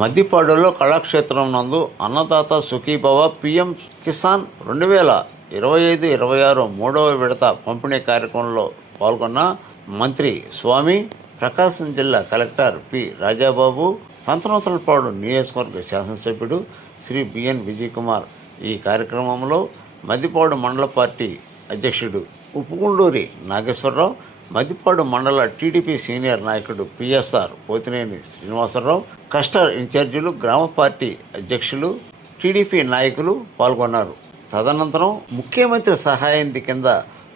మద్దిపాడులో కళాక్షేత్రం నందు అన్నదాత సుఖీభవ పిఎం కిసాన్ 2025-26 మూడవ విడత పంపిణీ కార్యక్రమంలో పాల్గొన్న మంత్రి స్వామి, ప్రకాశం జిల్లా కలెక్టర్ పి రాజాబాబు, సంతనోతులపాడు నియోజకవర్గ శాసనసభ్యుడు శ్రీ బిఎన్ విజయ్ కుమార్ ఈ కార్యక్రమంలో మద్దిపాడు మండల పార్టీ అధ్యక్షుడు ఉప్పుగుండూరి నాగేశ్వరరావు, మద్దిపాడు మండల టీడీపీ సీనియర్ నాయకుడు పిఎస్ఆర్ పోతినేని శ్రీనివాసరావు, కస్టర్ ఇన్ఛార్జీలు, గ్రామ పార్టీ అధ్యక్షులు, టీడీపీ నాయకులు పాల్గొన్నారు. తదనంతరం ముఖ్యమంత్రి సహాయ నిధి కింద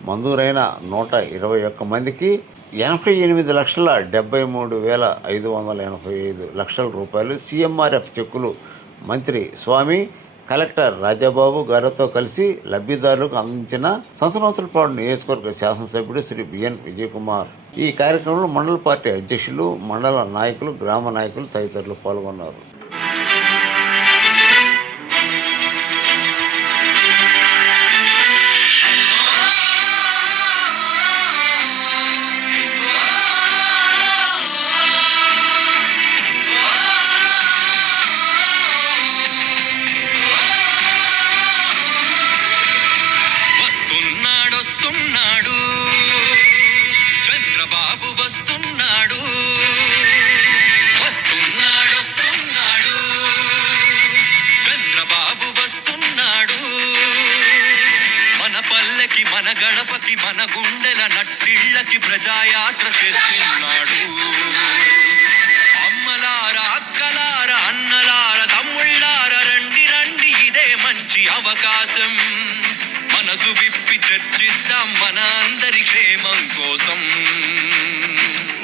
మంజూరైన 121 మందికి 88,73,585 రూపాయలు సీఎంఆర్ఎఫ్ చెక్కులు మంత్రి స్వామి, కలెక్టర్ రాజాబాబు గారితో కలిసి లబ్ధిదారులకు అందించిన సంతనోతులపాడు నియోజకవర్గ శాసనసభ్యుడు శ్రీ బిఎన్ విజయ్ కుమార్. ఈ కార్యక్రమంలో మండల పార్టీ అధ్యక్షులు, మండల నాయకులు, గ్రామ నాయకులు తదితరులు పాల్గొన్నారు. చంద్రబాబు వస్తున్నాడు, చంద్రబాబు వస్తున్నాడు. మన పల్లెకి, మన గడపకి, మన గుండెల నట్టిళ్ళకి ప్రజాయాత్ర చేస్తున్నాడు. అమ్మలారా, అక్కలారా, అన్నలారా, తమ్ముళ్ళారా, రండి రండి, ఇదే మంచి అవకాశం. మనసు విప్పి చర్చిద్దాం మన అందరి క్షేమం కోసం.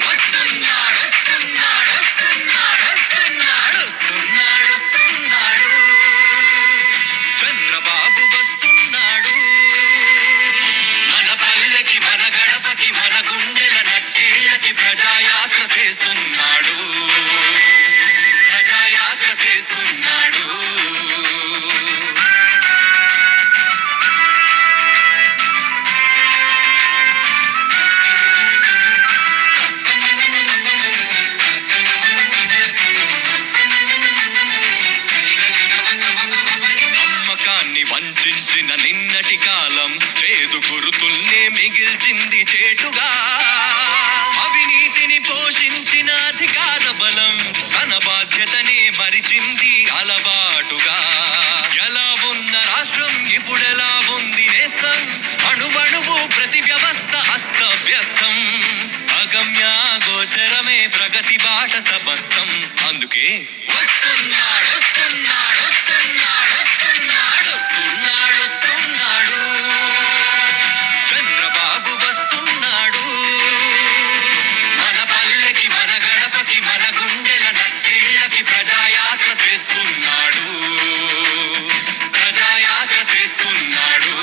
వస్తున్నాడు, వస్తున్నాడు, వస్తున్నాడు, వస్తున్నాడు, వస్తున్నాడు, వస్తున్నాడు. చంద్రబాబు వస్తున్నాడు. మన పల్లెకి, మన గడపకి, మన గుండెల నట్టిళ్ళకి ప్రజాయాత్ర చేస్తున్నాడు, ప్రజాయాత్ర చేస్తున్నాడు. వంచిన నిన్నటి కాలం చేదు గురుతుల్నే మిగిల్చింది చేటుగా. అవినీతిని పోషించిన అధికార బలం తన బాధ్యతనే మరిచింది అలవాటుగా. ఎలా ఉన్న రాష్ట్రం ఇప్పుడెలా ఉంది నేస్తం, అణువణువు ప్రతి వ్యవస్థ అస్తవ్యస్తం. అగమ్య గోచరమే ప్రగతి బాట సమస్తం. అందుకే వస్తున్నాడు, వస్తున్నాడు, వస్తున్నాడు, వస్తున్నాడు, వస్తున్నాడు, వస్తున్నాడు. చంద్రబాబు వస్తున్నాడు. మన పల్లెకి, మన గడపకి, మన గుండెల నట్టిళ్ళకి ప్రజాయాత్ర చేస్తున్నాడు, ప్రజాయాత్ర చేస్తున్నాడు.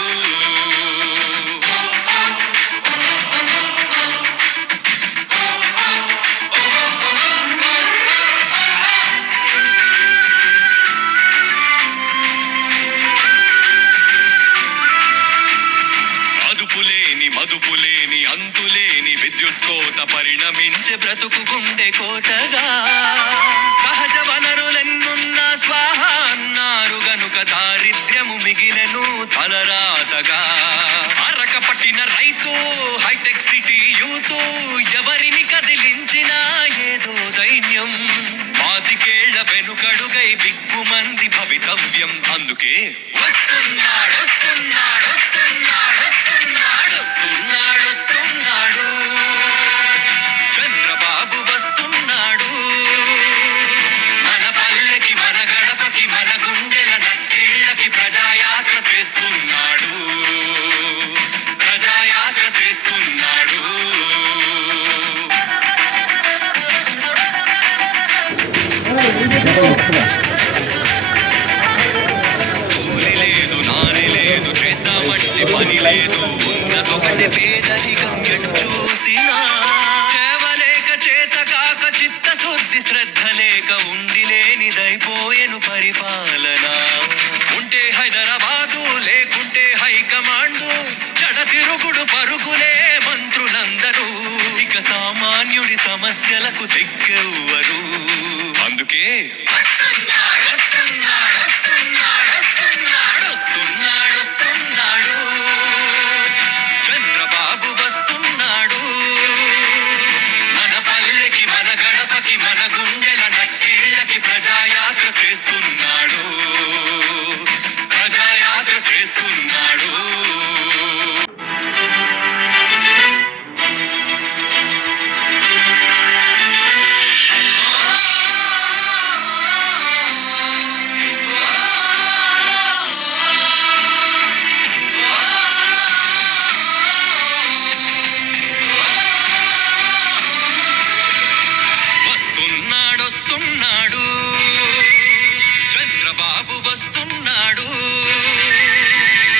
మదుపులేని అంతులేని విద్యుత్ కోత పరిణమించే బ్రతుకు గుండె కోతగా. సహజ వనరులెన్నున్నా స్వాహ అన్నారు గనుక దారిద్ర్యము మిగిలెను తలరాతగా. అరక పట్టిన రైతు, హైటెక్ సిటీ యూత్, ఎవరిని కదిలించినా ఏదో దైన్యం. 25 వెనుకడుగై బిగ్గుమంది భవితవ్యం. అందుకే వస్తున్నాడు, వస్తున్నాడు, వస్తున్నాడు, వస్తున్నాడు, వస్తున్నాడు, వస్తున్నాడు. చంద్రబాబు వస్తున్నాడు. మన పల్లెకి, మన గడపకి, మన గుండెల నట్టిళ్ళకి ప్రజాయాత్ర చేస్తున్నాడు, ప్రజాయాత్ర చేస్తున్నాడు. కూలి లేదు, నాని లేదు, చేద్దామంటే పని లేదు, ఉన్నదొకటి పేదరికం ఎటు చూసినా. కేవలేక చేత కాక చిత్తశుద్ధి శ్రద్ధ లేక ఉండి లేనిదైపోయెను పరిపాలన. ఉంటే హైదరాబాదు, లేకుంటే హైకమాండు, జడ తిరుగుడు పరుగులే మంత్రులందరూ. ఇక సామాన్యుడి సమస్యలకు దిక్కెవ్వరు. అందుకే వస్తున్నాడు వస్తున్నాడు వస్తున్నాడు వస్తున్నాడు వస్తున్నాడు చంద్రబాబు వస్తున్నాడు మన పల్లెకి మన గడపకి మన గుండెల నట్టిళ్ళకి ప్రజాయాత్ర చేస్తున్నాడు ప్రజాయాత్ర చేస్తున్నాడు వస్తున్నాడు చంద్రబాబు వస్తున్నాడు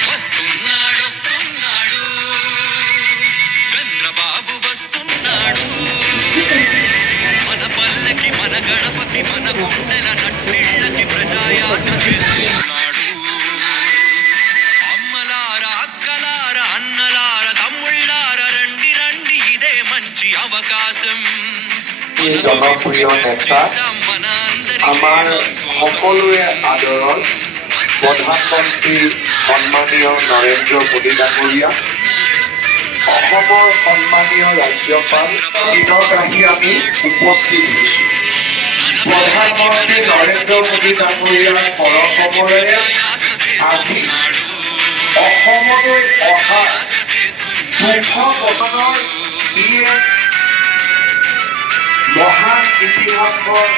వస్తున్నాడు వస్తున్నాడు చంద్రబాబు వస్తున్నాడు మన పల్లెకి మన గడపకి మన గుండెల నట్టిళ్ళకి ప్రజాయాత్ర చేస్తున్నాడు అమ్మలారా అక్కలారా అన్నలారా తమ్ముళ్ళారా రండి రండి ఇదే మంచి అవకాశం এই জনপ্ৰিয় নেতা আমাৰ সকলোৰে আদৰৰ প্ৰধানমন্ত্ৰী সন্মানীয় নৰেন্দ্ৰ মোদী ডাঙৰীয়া অসমৰ সন্মানীয় ৰাজ্যপাল দিনত আহি আমি উপস্থিত হৈছোঁ প্ৰধানমন্ত্ৰী নৰেন্দ্ৰ মোদী ডাঙৰীয়াৰ পৰকমলেৰে আজি অসমলৈ অহা 200 বছৰৰ ই এক মহান ইতিহাসৰ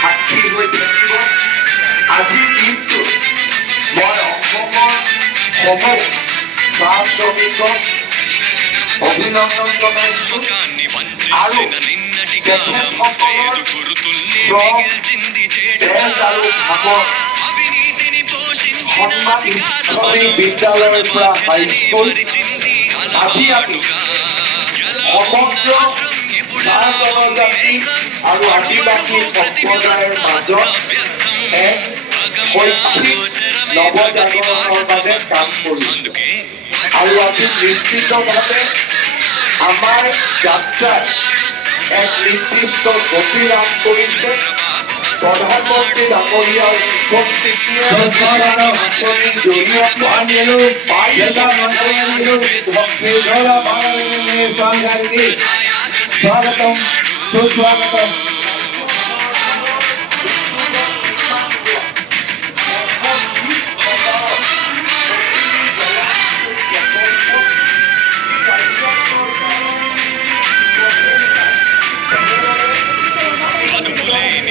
সাক্ষী হৈ থাকিব আজিৰ দিনটো মই অসমৰ সমূহ চাহ শ্ৰমিকক অভিনন্দন জনাইছোঁ আৰু তেখেতসকলৰ শ্ৰম তেজ আৰু ঘামৰ সন্মান স্থলী বিদ্যালয়ৰ পৰা হাইস্কুল আজি আমি সমগ্ৰ চাহ জনজাতি আৰু আদিবাসী সম্প্ৰদায়ৰ মাজত এক শৈক্ষিক নৱজাগৰণৰ বাবে কাম কৰিছোঁ আৰু আজি নিশ্চিতভাৱে আমাৰ যাত্ৰাৰ এক নিৰ্দিষ্ট গতি লাভ কৰিছে প্ৰধানমন্ত্ৰী ডাঙৰীয়াৰ উপস্থিতিয়ে আঁচনিৰ জৰিয়তে స్వాగతం సుస్వాగతం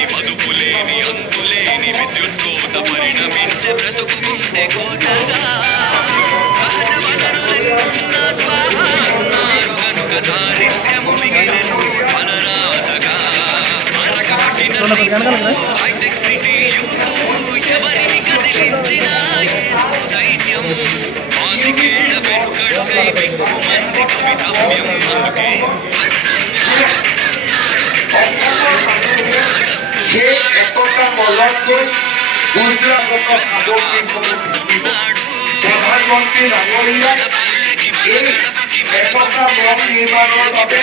మదుపులేని అంతులేని విద్యుత్ కోత పరిణమించే బ్రతుకు గుండె కోటగా సహజ వనరులెన్నున్నా స్వాహా అన్నారు కనుక దారిద్ర్యము మిగిలెను మనరాతగా అరకబట్టిన హైటెక్ సిటీ ఎవరిని కదిలించిన దైన్యం పాతికేళ్ల వెనుకడుగై బిక్కుమంది భవితవ్యం అందుకే সেই একতা মনত গৈ গুজৰাটত সামগ্ৰীসমূহ থাকিব প্ৰধানমন্ত্ৰী ডাঙৰীয়াই এই একতা মন নিৰ্মাণৰ বাবে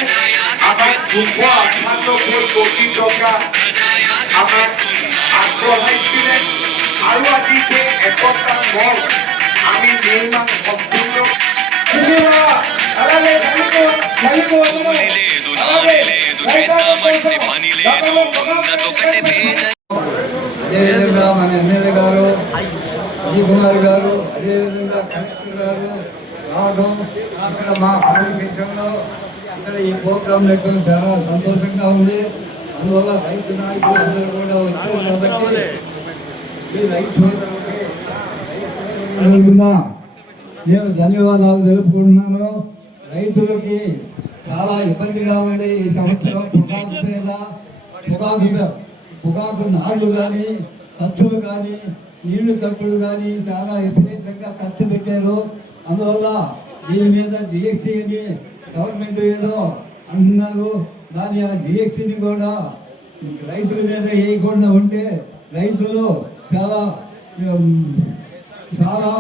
আমাক 298 কোটি টকা আমাক আগবঢ়াইছিলে আৰু আজি সেই একতা মন আমি নিৰ্মাণ সম্পূৰ্ণ అదేవిధంగా మన ఎమ్మెల్యే గారు అజయ్ కుమార్ గారు అదేవిధంగా కలెక్టర్ గారు రావడం ఇక్కడ మా కార్యక్రమంలో ఇక్కడ ఈ ప్రోగ్రాం పెట్టడం చాలా సంతోషంగా ఉంది అందువల్ల రైతు నాయకులు అందరూ కూడా వచ్చారు కాబట్టి ఈ రైతు సోదరులకి నేను ధన్యవాదాలు తెలుపుకుంటున్నాను రైతులకి చాలా ఇబ్బందిగా ఉండే ఈ సంవత్సరం పొగాకు మీద పొగాకు నాళ్ళు కానీ ఖర్చులు కానీ నీళ్లు కట్టులు కానీ చాలా విపరీతంగా ఖర్చు పెట్టారు అందువల్ల దీని మీద జిఎస్టీ అని గవర్నమెంట్ ఏదో అంటున్నారు దాని ఆ జిఎస్టీని కూడా రైతుల మీద వేయకుండా ఉంటే రైతులు చాలా చాలా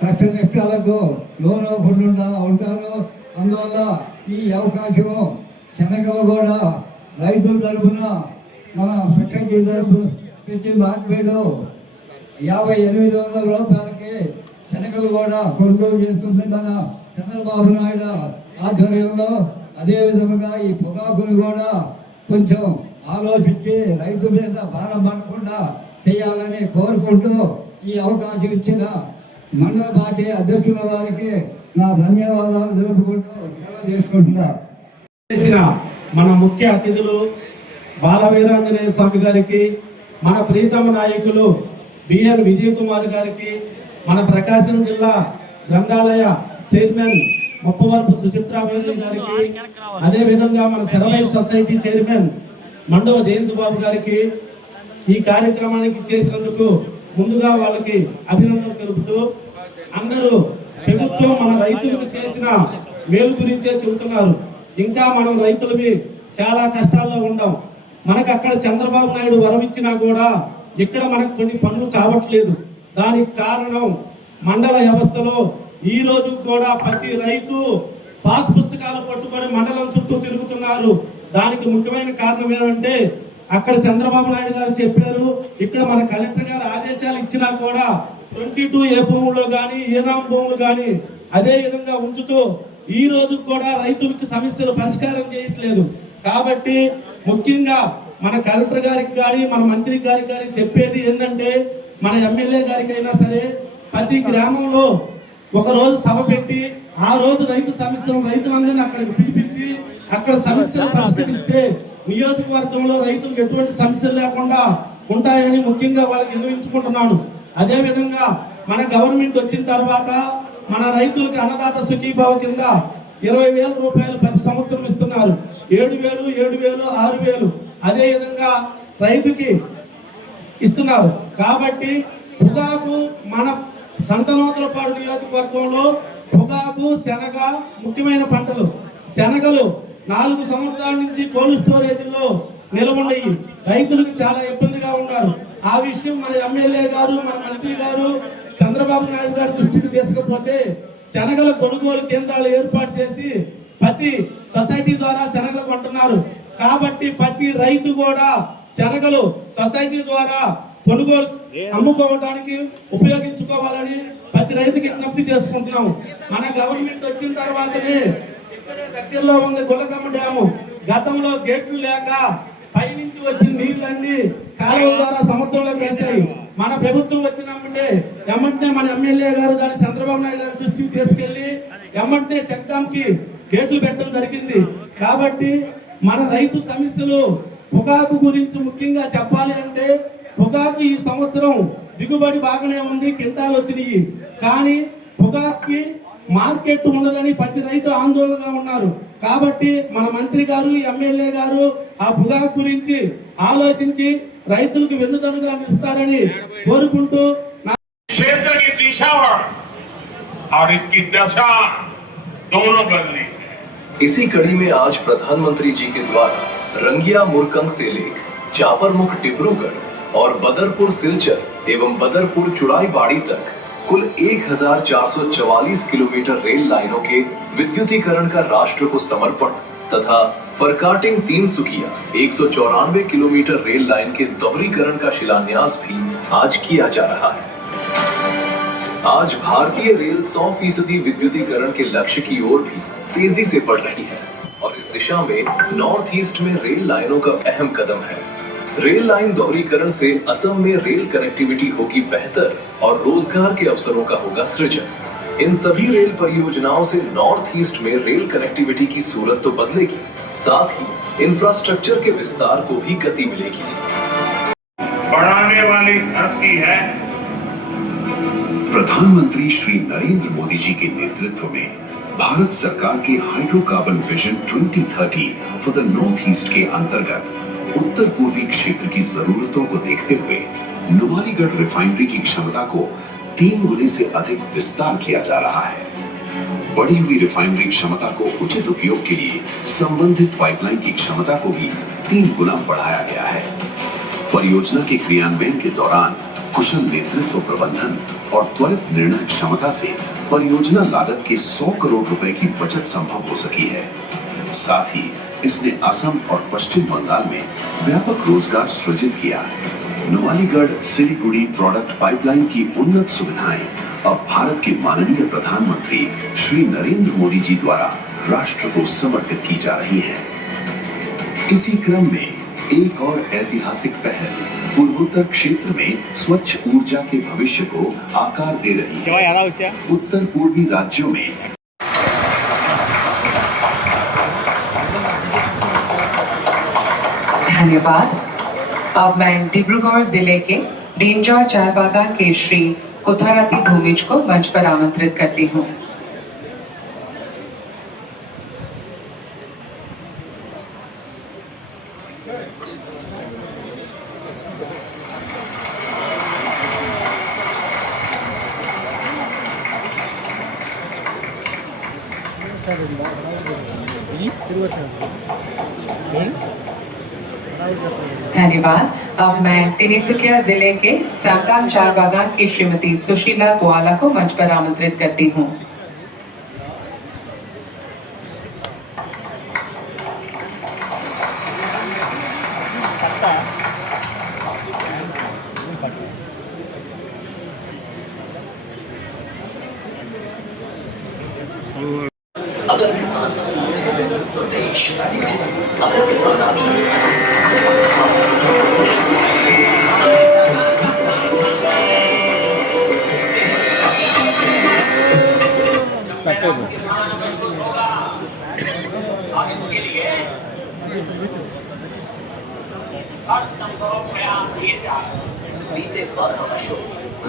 కష్ట నష్టాలకు లోనవ్వకుండా ఉంటారు అందువల్ల ఈ అవకాశం శనగలు కూడా రైతుల తరఫున మన సొసైటీ తరపు ప్రతి మార్కెట్ 5800 రూపాయలకి శనగలు కూడా కొనుగోలు చేస్తుంది మన చంద్రబాబు నాయుడు ఆధ్వర్యంలో. అదేవిధంగా ఈ పొగాకును కూడా కొంచెం ఆలోచించి రైతు మీద భారం పడకుండా చేయాలని కోరుకుంటూ ఈ అవకాశం ఇచ్చిన మండల పార్టీ అధ్యక్షుల వారికి నా ధన్యవాదాలు తెలుపుకుంటూ సెలవు తీసుకుంటున్నా. చేసిన మన ముఖ్య అతిథులు బాలవీరాంజనేయ స్వామి గారికి, మన ప్రీతమ నాయకులు బిఎన్ విజయ్ కుమార్ గారికి, మన ప్రకాశం జిల్లా గ్రంథాలయ చైర్మన్ ముప్పవరపు సుచిత్రావేణి గారికి, అదేవిధంగా మన సెరవై సొసైటీ చైర్మన్ మండవ జయంత్ బాబు గారికి ఈ కార్యక్రమానికి చేసినందుకు ముందుగా వాళ్ళకి అభినందనలు తెలుపుతూ, అందరూ ప్రభుత్వం మన రైతులకు చేసిన మేలు గురించే చెబుతున్నారు. ఇంకా మనం రైతులవి చాలా కష్టాల్లో ఉండం. మనకు అక్కడ చంద్రబాబు నాయుడు వరం ఇచ్చినా కూడా ఇక్కడ మనకు కొన్ని పనులు కావట్లేదు. దానికి కారణం మండల వ్యవస్థలో ఈ రోజు కూడా ప్రతి రైతు పాస్ పుస్తకాలు పట్టుకొని మండలం చుట్టూ తిరుగుతున్నారు. దానికి ముఖ్యమైన కారణం ఏంటంటే అక్కడ చంద్రబాబు నాయుడు గారు చెప్పారు, ఇక్కడ మన కలెక్టర్ గారు ఆదేశాలు ఇచ్చినా కూడా 22A భూముల్లో కానీ ఏనాం భూములు కానీ అదే విధంగా ఉంచుతూ ఈ రోజు కూడా రైతులకు సమస్యలు పరిష్కారం చేయట్లేదు. కాబట్టి ముఖ్యంగా మన కలెక్టర్ గారికి కానీ మన మంత్రి గారికి కానీ చెప్పేది ఏంటంటే, మన ఎమ్మెల్యే గారికి అయినా సరే ప్రతి గ్రామంలో ఒక రోజు సభ పెట్టి ఆ రోజు రైతు సమస్యలను రైతులందరినీ అక్కడికి పిలిపించి అక్కడ సమస్యలు పరిష్కరిస్తే నియోజకవర్గంలో రైతులకు ఎటువంటి సమస్యలు లేకుండా ఉంటాయని ముఖ్యంగా వాళ్ళకి నిర్వహించుకుంటున్నాను. అదేవిధంగా మన గవర్నమెంట్ వచ్చిన తర్వాత మన రైతులకి అన్నదాత సుఖీభావ కింద 20,000 రూపాయలు ప్రతి సంవత్సరం ఇస్తున్నారు. 7,000, 7,000, 6,000 అదే విధంగా రైతుకి ఇస్తున్నారు. కాబట్టి పొగాకు మన సంతనూతలపాడు నియోజకవర్గంలో పొగాకు, శనగ ముఖ్యమైన పంటలు. శనగలు 4 సంవత్సరాల నుంచి కోల్డ్ స్టోరేజ్లో నిలబడి రైతులకు చాలా ఇబ్బందిగా ఉన్నారు. ఆ విషయం మన ఎమ్మెల్యే గారు, మన మంత్రి గారు చంద్రబాబు నాయుడు గారి దృష్టికి తీసుకపోతే శనగల కొనుగోలు కేంద్రాలు ఏర్పాటు చేసి ప్రతి సొసైటీ ద్వారా శనగలు కొంటున్నారు. కాబట్టి ప్రతి రైతు కూడా శనగలు సొసైటీ ద్వారా కొనుగోలు అమ్ముకోవడానికి ఉపయోగించుకోవాలని ప్రతి రైతుకి విజ్ఞప్తి చేసుకుంటున్నాం. మన గవర్నమెంట్ వచ్చిన తర్వాతనే ఇక్కడే దగ్గరలో ఉంది గుల్లకమ్మ డ్యాము. గతంలో గేట్లు లేక పైనుంచి వచ్చిన నీళ్ళన్నీ కాలువల ద్వారా సముద్రంలోకి వేసాయి. మన ప్రభుత్వం వచ్చినప్పుడే ఎమ్మటనే మన ఎమ్మెల్యే గారు దాన్ని చంద్రబాబు నాయుడు గారి దృష్టికి తీసుకెళ్లి ఎమ్మటనే చెక్ డ్యామ్ కి గేట్లు పెట్టడం జరిగింది. కాబట్టి మన రైతు సమస్యలు పొగాకు గురించి ముఖ్యంగా చెప్పాలి అంటే, పొగాకు ఈ సంవత్సరం దిగుబడి బాగానే ఉంది, కింటాలు వచ్చినాయి. కానీ పొగాకుకి మార్కెట్ ఉండదని ప్రతి రైతు ఆందోళనగా ఉన్నారు. కాబట్టి మన మంత్రి గారు, ఎమ్మెల్యే గారు ఆ పొగాకు గురించి ఆలోచించి రైతులకు వెన్నుదన్నుగా నిలుస్తారని కోరుకుంటూ क्षेत्र की दिशा और इसकी दशा दोनों बदली। इसी कड़ी में आज प्रधानमंत्री जी के द्वारा रंगिया मुरकंग से लेक, चापरमुख डिब्रूगढ़ और बदरपुर सिलचर एवं बदरपुर चुड़ाईबाड़ी तक कुल 1444 किलोमीटर रेल लाइनों के विद्युतीकरण का राष्ट्र को समर्पण तथा फरकाटिंग तीनसुकिया 194 किलोमीटर रेल लाइन के दोहरीकरण का शिलान्यास भी आज किया जा रहा है। आज भारतीय रेल 100% विद्युतीकरण के लक्ष्य की ओर भी तेजी से बढ़ रही है और इस दिशा में नॉर्थ ईस्ट में रेल लाइनों का अहम कदम है। रेल लाइन दोहरीकरण से असम में रेल कनेक्टिविटी होगी बेहतर और रोजगार के अवसरों का होगा सृजन। इन सभी रेल परियोजनाओं से नॉर्थ ईस्ट में रेल कनेक्टिविटी की सूरत तो बदलेगी, साथ ही इंफ्रास्ट्रक्चर के विस्तार को भी गति मिलेगी। बढ़ाने वाली धरती है। प्रधानमंत्री श्री नरेंद्र मोदी जी के नेतृत्व में भारत सरकार के hydrocarbon vision 2030 for the north east के अंतर्गत उत्तर पूर्वी क्षेत्र की जरूरतों को देखते हुए नुमालीगढ़ रिफाइनरी की क्षमता को 3 गुने से अधिक विस्तार किया जा रहा है। बढ़ी हुई रिफाइनरी क्षमता को उचित उपयोग के लिए संबंधित पाइपलाइन की क्षमता को भी 3 गुना बढ़ाया गया है। परियोजना के क्रियान्वयन के दौरान कुशल नेतृत्व प्रबंधन और त्वरित निर्णय क्षमता से परियोजना लागत के 100 करोड़ रुपए की बचत संभव हो सकी है। साथ ही इसने असम और पश्चिम बंगाल में व्यापक रोजगार सृजित किया। नुमालीगढ़ सिलीगुड़ी प्रोडक्ट पाइपलाइन की उन्नत सुविधाएं अब भारत के माननीय प्रधानमंत्री श्री नरेंद्र मोदी जी द्वारा राष्ट्र को समर्पित की जा रही हैं। इसी क्रम में एक और ऐतिहासिक पहल पूर्वोत्तर क्षेत्र में स्वच्छ ऊर्जा के भविष्य को आकार दे रही है। उत्तर पूर्वी राज्यों में धन्यवाद। अब मैं डिब्रूगढ़ जिले के डेंजॉय चाय बागान के श्री कोथाराती भूमिज को मंच पर आमंत्रित करती हूँ। धन्यवाद। अब मैं तिनसुकिया जिले के सांकाम चाय बागान की श्रीमती सुशीला गोवाला को मंच पर आमंत्रित करती हूँ। अगर किसान मजबूत है तो देश धनी है। अगर किसान आत्मनिर्भर बीते 12 वर्षों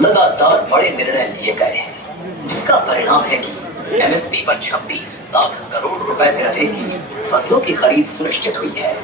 लगातार बड़े निर्णय लिए गए हैं, जिसका परिणाम है कि एमएसपी पर 26 लाख करोड़ रुपए से अधिक की फसलों की खरीद सुनिश्चित हुई है,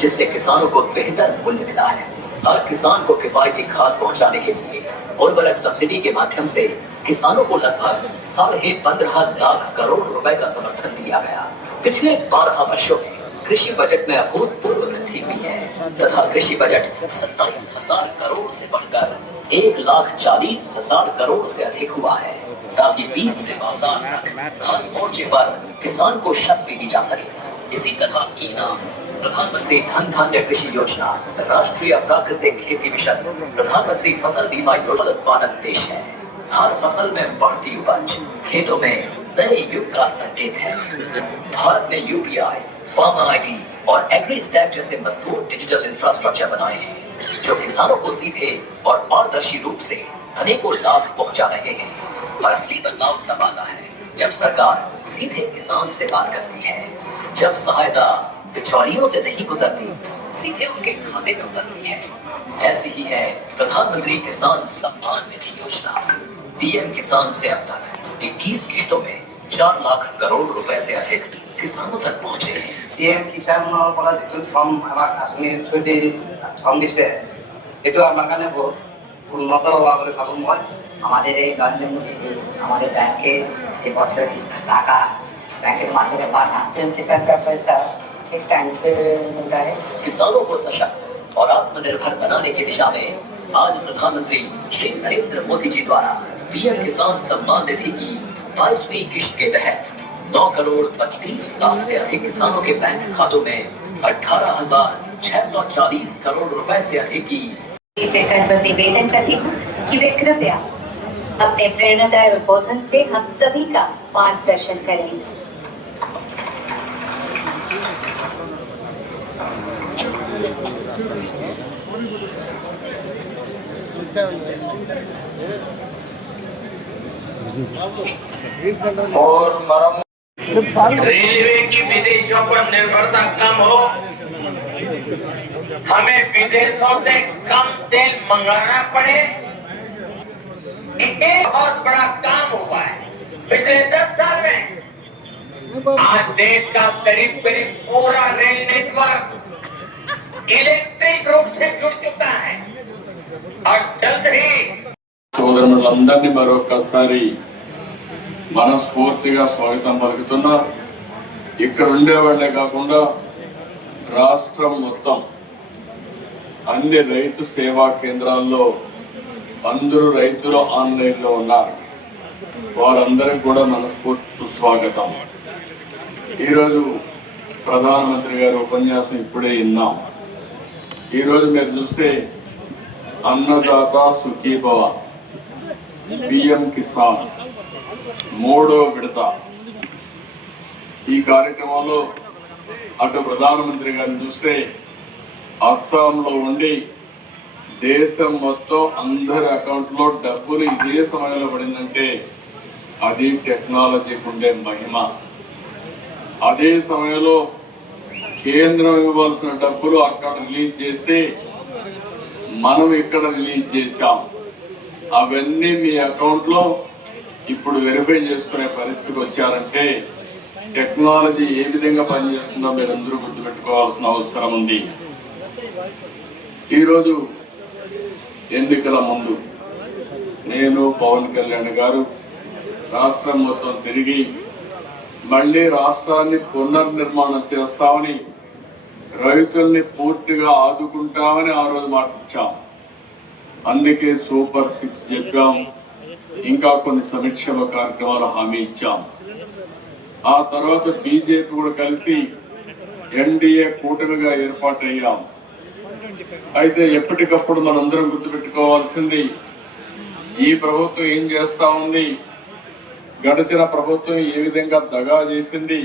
जिससे किसानों को बेहतर मूल्य मिला है। हर किसान को किफायती खाद पहुंचाने के लिए उर्वरक सब्सिडी के माध्यम से किसानों को लगभग 15.5 लाख करोड़ रुपए का समर्थन दिया गया। पिछले 12 वर्षों में कृषि बजट में अभूतपूर्व वृद्धि हुई है तथा कृषि बजट 27,000 करोड़ से बढ़कर 1,40,000 करोड़ से अधिक हुआ है, ताकि बीज से बाजार तक हर मोर्चे पर किसान को शक्ति दी जा सके। इसी तरह ईनाम, प्रधानमंत्री धन धान्य कृषि योजना, राष्ट्रीय प्राकृतिक खेती मिशन, प्रधानमंत्री फसल बीमा योजना उत्पादक देश है। हर फसल में बढ़ती उपज खेतों में नए युग का संकेत है। भारत ने यूपीआई, फार्म आईडी और एग्री स्टैक जैसे मजबूत डिजिटल इंफ्रास्ट्रक्चर बनाए हैं, जो किसानों को सीधे और पारदर्शी रूप से अनेकों लाभ पहुंचा रहे हैं। पर असली बदलाव तब आता है जब सरकार सीधे किसान से बात करती है, जब सहायता बिचौलियों से नहीं गुजरती, सीधे उनके खाते में उतरती है। ऐसी ही है प्रधानमंत्री किसान सम्मान निधि योजना। पीएम किसान से अब तक 21 किश्तों में 4 लाख करोड़ रुपए से अधिक किसानों तक पहुंचे हैं। पीएम किसान फॉर्म फॉर्म दिसे बहुत उन्नत हुआ भावो मैं। আমাদের এই নরেন্দ্র মোদীজি আমাদের ব্যাংকে যে বছরে টাকা ব্যাংকের মাধ্যমে পাঠান, किसान का पैसा ठीक टाइम पे मिलता है। किसानों को सशक्त और आत्मनिर्भर बनाने की दिशा में आज प्रधानमंत्री श्री नरेंद्र मोदी जी द्वारा पीएम किसान सम्मान निधि की 22वीं किश्त के तहत 9 करोड़ 32 लाख से अधिक किसानों के बैंक खातों में 18,640 करोड़ रुपए से अधिक की इसे करबद्ध निवेदन करती हूँ कि वे कृपया अपने प्रेरणादायी उद्बोधन से हम सभी का मार्गदर्शन करें। और रेलवे की विदेशों पर निर्भरता कम हो, हमें विदेशों से कम तेल मंगाना पड़े, एक बहुत बड़ा काम हुआ है पिछले 10 साल में। आज देश का करीब पूरा रेल नेटवर्क इलेक्ट्रिक रूप से जुड़ चुका है और जल्द ही సోదరులందరినీ మరొకసారి మనస్ఫూర్తిగా స్వాగతం పలుకుతున్నా. ఇక్కడ ఉండేవాళ్లే కాకుండా రాష్ట్రం మొత్తం అన్ని రైతు సేవా కేంద్రాల్లో అందరూ రైతులు ఆన్లైన్లో ఉన్నారు. వారందరికీ కూడా మనస్ఫూర్తి సుస్వాగతం. ఈరోజు ప్రధానమంత్రి గారి ఉపన్యాసం ఇప్పుడే విన్నాం. ఈరోజు మీరు చూస్తే అన్నదాత సుఖీభవ, పిఎం కిసాన్ 3వ విడత ఈ కార్యక్రమంలో అటు ప్రధానమంత్రి గారిని చూస్తే అస్సాంలో ఉండి దేశం మొత్తం అందరి అకౌంట్లో డబ్బులు ఇదే సమయంలో పడిందంటే అది టెక్నాలజీకి ఉండే మహిమ. అదే సమయంలో కేంద్రం ఇవ్వాల్సిన డబ్బులు అక్కడ రిలీజ్ చేస్తే మనం ఇక్కడ రిలీజ్ చేశాం. అవన్నీ మీ అకౌంట్లో ఇప్పుడు వెరిఫై చేసుకునే పరిస్థితికి వచ్చారంటే టెక్నాలజీ ఏ విధంగా పనిచేస్తుందో మీరందరూ గుర్తుపెట్టుకోవాల్సిన అవసరం ఉంది. ఈరోజు ఎన్నికల ముందు నేను పవన్ కళ్యాణ్ గారు రాష్ట్రం మొత్తం తిరిగి మళ్ళీ రాష్ట్రాన్ని పునర్నిర్మాణం చేస్తామని, రైతుల్ని పూర్తిగా ఆదుకుంటామని ఆ రోజు మాట ఇచ్చాం. అందుకే సూపర్ 6 చెప్పాం, ఇంకా కొన్ని సంక్షేమ కార్యక్రమాలు హామీ ఇచ్చాం. ఆ తర్వాత బీజేపీ కూడా కలిసి ఎన్డీఏ కూటమిగా ఏర్పాటయ్యాం. అయితే ఎప్పటికప్పుడు మనందరం గుర్తుపెట్టుకోవాల్సింది ఈ ప్రభుత్వం ఏం చేస్తా ఉంది, గడిచిన ప్రభుత్వం ఏ విధంగా దగా చేసింది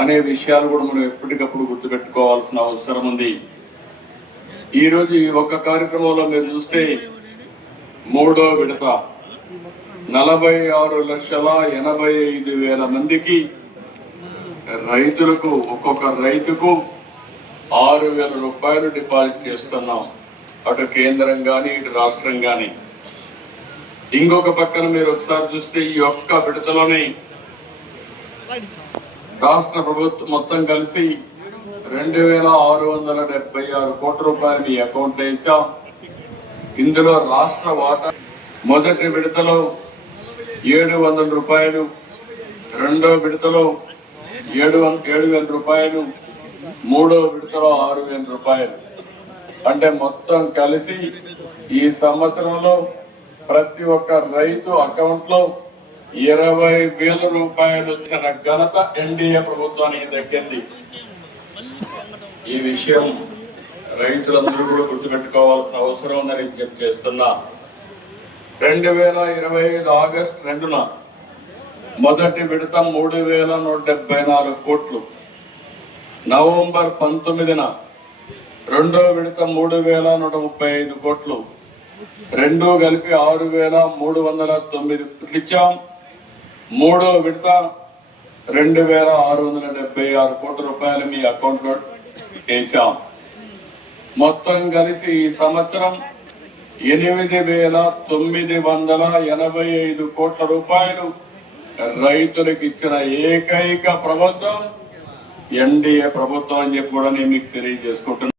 అనే విషయాలు కూడా మనం ఎప్పటికప్పుడు గుర్తుపెట్టుకోవాల్సిన అవసరం ఉంది. ఈరోజు ఈ ఒక్క కార్యక్రమంలో మీరు చూస్తే 3వ విడత 46,85,000 మందికి రైతులకు ఒక్కొక్క రైతుకు 6,000 రూపాయలు డిపాజిట్ చేస్తున్నాం, అటు కేంద్రం కానీ ఇటు రాష్ట్రం కానీ. ఇంకొక పక్కన మీరు ఒకసారి చూస్తే ఈ ఒక్క విడతలోనే రాష్ట్ర ప్రభుత్వం మొత్తం కలిసి 2,676 కోట్ల రూపాయలు మీ అకౌంట్లో వేసాం. ఇందులో రాష్ట్ర వాటా మొదటి విడతలో 700 రూపాయలు, రెండో విడతలో 7,000 రూపాయలు, 3వ విడతలో 6,000 రూపాయలు. అంటే మొత్తం కలిసి ఈ సంవత్సరంలో ప్రతి ఒక్క రైతు అకౌంట్లో 20,000 రూపాయలు వచ్చిన ఘనత ఎన్డీఏ ప్రభుత్వానికి దక్కింది. ఈ విషయం రైతులందరూ కూడా గుర్తుపెట్టుకోవాల్సిన అవసరం ఉందని విజ్ఞప్తి చేస్తున్నా. 2025 ఆగస్టు 2న మొదటి విడత 3,174 కోట్లు, నవంబర్ 19న రెండో విడత 3,135 కోట్లు, రెండో కలిపి 6,309 కోట్లు ఇచ్చాం. 3వ విడత 2,676 కోట్ల రూపాయలు మీ అకౌంట్లో వేసాం. మొత్తం కలిసి ఈ సంవత్సరం 8,985 కోట్ల రూపాయలు రైతులకు ఇచ్చిన ఏకైక ప్రభుత్వం ఎన్డీఏ ప్రభుత్వం అని చెప్పి కూడా నేను మీకు తెలియజేసుకుంటున్నాను.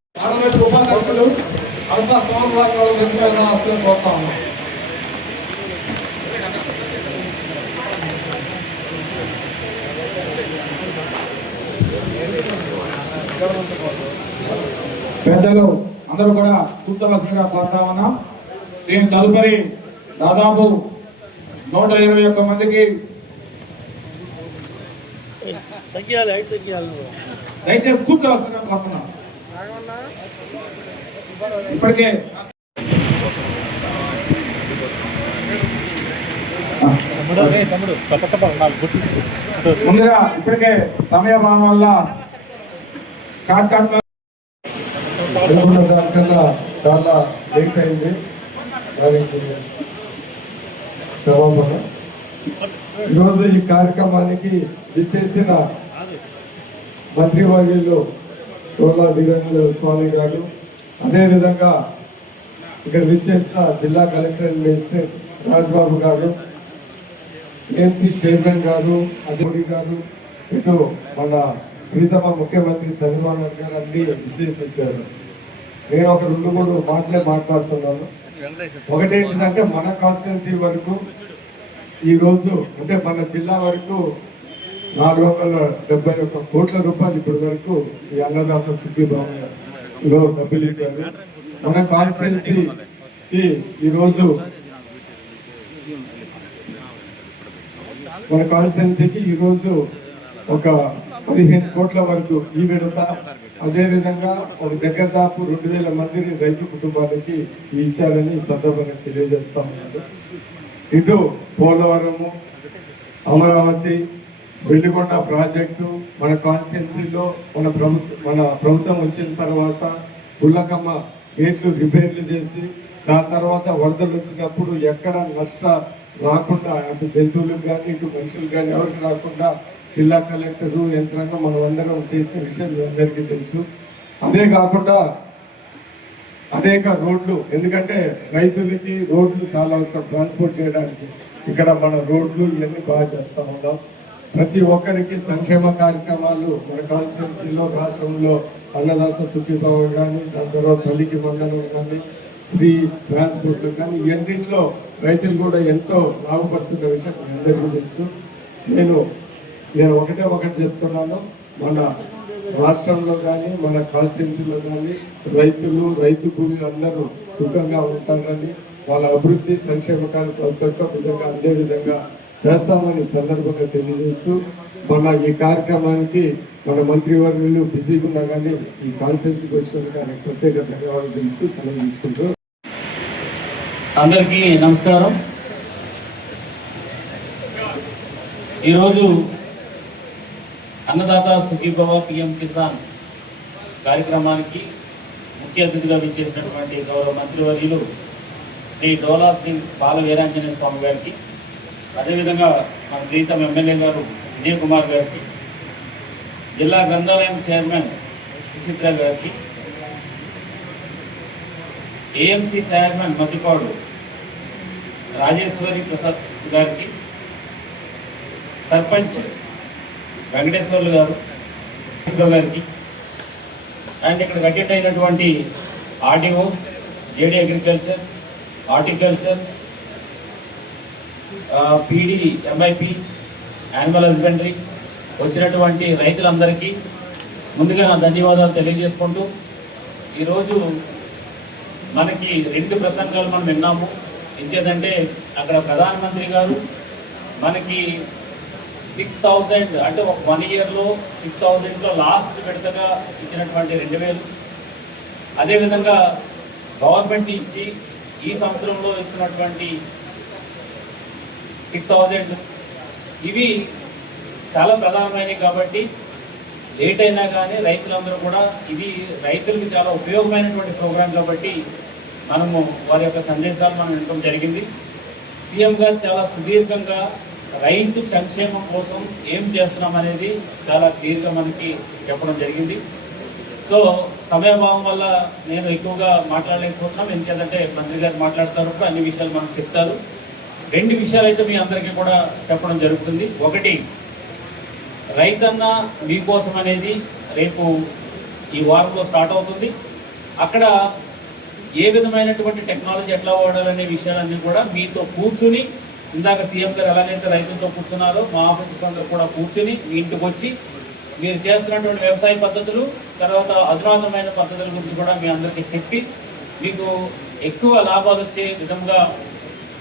పెద్దలు అందరూ కూడా కూర్చోవలసిందిగా కోరుతా ఉన్నాం. దీని తదుపరి దాదాపు 121 మందికి దయచేసి కూర్చోవలసిందిగా కోరుతున్నాం. ఇప్పటికే ముందుగా ఇప్పటికే సమయభావం వల్ల షార్ట్ కట్ దానికన్నా చాలా లేట్ అయింది. దానికి క్షమాపణ. ఈరోజు ఈ కార్యక్రమానికి విచ్చేసిన మంత్రివర్యులు రోలా వీరేంద్ర స్వామి గారు, అదేవిధంగా ఇక్కడ విచ్చేసిన జిల్లా కలెక్టర్ మేజిస్ట్రేట్ రాజ్బాబు గారు, ఏఎంసీ చైర్మన్ గారు, అదేవి గారు, ఇటు మన ప్రీతమ ముఖ్యమంత్రి చంద్రబాబు నాయుడు గారు అన్ని విశ్లేషించారు. నేను ఒక 2-3 మాటలే మాట్లాడుతున్నాను. ఒకటేంటిదంటే మన కాన్స్టిట్యున్సీ వరకు ఈరోజు అంటే మన జిల్లా వరకు 471 కోట్ల రూపాయలు ఇప్పటి వరకు ఈ అన్నదాత సుఖీభావంలో డబ్బులు ఇచ్చారు. మన కాన్స్టిట్యున్సీకి ఈరోజు ఒక 15 కోట్ల వరకు ఈ విడత, అదేవిధంగా ఒక దగ్గర దాపు 2000 మందిని రైతు కుటుంబాలకి ఇచ్చారని ఈ సందర్భంగా తెలియజేస్తా ఉన్నారు. ఇటు పోలవరము, అమరావతి, వెల్లికొండ ప్రాజెక్టు మన కాన్స్టిట్యున్సీలో మన ప్రభుత్వం వచ్చిన తర్వాత గుల్లకమ్మ గేట్లు రిపేర్లు చేసి దాని తర్వాత వరదలు వచ్చినప్పుడు ఎక్కడ నష్ట రాకుండా అటు జంతువులకు కానీ ఇటు మనుషులకు కానీ ఎవరికి రాకుండా జిల్లా కలెక్టరు యంత్రాంగం మనం అందరం చేసిన విషయం మీ అందరికీ తెలుసు. అదే కాకుండా అనేక రోడ్లు, ఎందుకంటే రైతులకి రోడ్లు చాలా అవసరం ట్రాన్స్పోర్ట్ చేయడానికి. ఇక్కడ మన రోడ్లు ఇవన్నీ బాగా చేస్తూ ఉన్నాం. ప్రతి ఒక్కరికి సంక్షేమ కార్యక్రమాలు మన కాన్స్టిట్యున్సీలో, రాష్ట్రంలో అన్నదాత సుఖీభావ కానీ, దాని తర్వాత తల్లికి మండలం కానీ, స్త్రీ ట్రాన్స్పోర్ట్లు కానీ, ఇవన్నింటిలో రైతులు కూడా ఎంతో లాభపడుతున్న విషయం మీ అందరికీ తెలుసు. నేను ఒకటి చెప్తున్నాను, మన రాష్ట్రంలో కానీ మన కాన్స్టిట్యున్సీలో కానీ రైతు భూములు అందరూ సుఖంగా ఉంటారని, వాళ్ళ అభివృద్ధి సంక్షేమ కార్యక్రమాలు విధంగా అందే విధంగా చేస్తామని సందర్భంగా తెలియజేస్తూ, మన ఈ కార్యక్రమానికి మన మంత్రివర్యులు బిజీగా ఉన్నా కానీ ఈ కాన్స్టిట్యున్సీకి వచ్చినందుకు ఆయనకు ప్రత్యేక ధన్యవాదాలు తెలుపుతూ సెలవు తీసుకుంటూ. అందరికీ నమస్కారం. ఈరోజు అన్నదాత సుఖీభవ పిఎం కిసాన్ కార్యక్రమానికి ముఖ్య అతిథిగా విచ్చేసినటువంటి గౌరవ మంత్రివర్యులు శ్రీ డోలా శ్రీ బాల వీరాంజనేయ స్వామి గారికి, అదేవిధంగా మన ప్రీతం ఎమ్మెల్యే గారు విజయ్ కుమార్ గారికి, జిల్లా గ్రంథాలయం చైర్మన్ సుచిత్ర గారికి, ఏఎంసీ చైర్మన్ మతిపాడు రాజేశ్వరి ప్రసాద్ గారికి, సర్పంచ్ వెంకటేశ్వర్లు గారికి, అండ్ ఇక్కడ అటెండ్ అయినటువంటి RDO, JD agriculture, horticulture, PD, MIP, animal husbandry వచ్చినటువంటి రైతులందరికీ ముందుగా నా ధన్యవాదాలు తెలియజేసుకుంటూ, ఈరోజు మనకి 2 ప్రసంగాలు మనం విన్నాము. ఇంకేదంటే అక్కడ ప్రధానమంత్రి గారు మనకి 6,000 అంటే ఒక 1 ఇయర్లో 6,000లో లాస్ట్ విడతగా ఇచ్చినటువంటి 2,000, అదేవిధంగా గవర్నమెంట్ ఇచ్చి ఈ సంవత్సరంలో ఇస్తున్నటువంటి 6,000 ఇవి చాలా ప్రధానమైనవి. కాబట్టి లేట్ అయినా కానీ రైతులందరూ కూడా ఇది రైతులకు చాలా ఉపయోగమైనటువంటి ప్రోగ్రాం కాబట్టి మనము వారి యొక్క సందేశాలు మనం వినడం జరిగింది. సీఎం గారు చాలా సుదీర్ఘంగా రైతు సంక్షేమం కోసం ఏం చేస్తున్నాం అనేది చాలా క్లియర్గా మనకి చెప్పడం జరిగింది. సో సమయభావం వల్ల నేను ఎక్కువగా మాట్లాడలేకపోతున్నాం. ఎందుకంటే మంత్రి గారు మాట్లాడతారు, అన్ని విషయాలు మనకు చెప్తారు. 2 విషయాలు అయితే మీ అందరికీ కూడా చెప్పడం జరుగుతుంది. ఒకటి, రైతన్న మీకోసం అనేది రేపు ఈ వారంలో స్టార్ట్ అవుతుంది. అక్కడ ఏ విధమైనటువంటి టెక్నాలజీ ఎట్లా వాడాలనే విషయాలన్నీ కూడా మీతో కూర్చుని, ఇందాక సీఎం గారు ఎలాగైతే రైతులతో కూర్చున్నారో మా ఆఫీసర్స్ అందరూ కూడా కూర్చుని మీ ఇంటికి వచ్చి మీరు చేస్తున్నటువంటి వ్యవసాయ పద్ధతులు, తర్వాత అధునాతనమైన పద్ధతుల గురించి కూడా మీ అందరికీ చెప్పి మీకు ఎక్కువ లాభాలు వచ్చే విధంగా,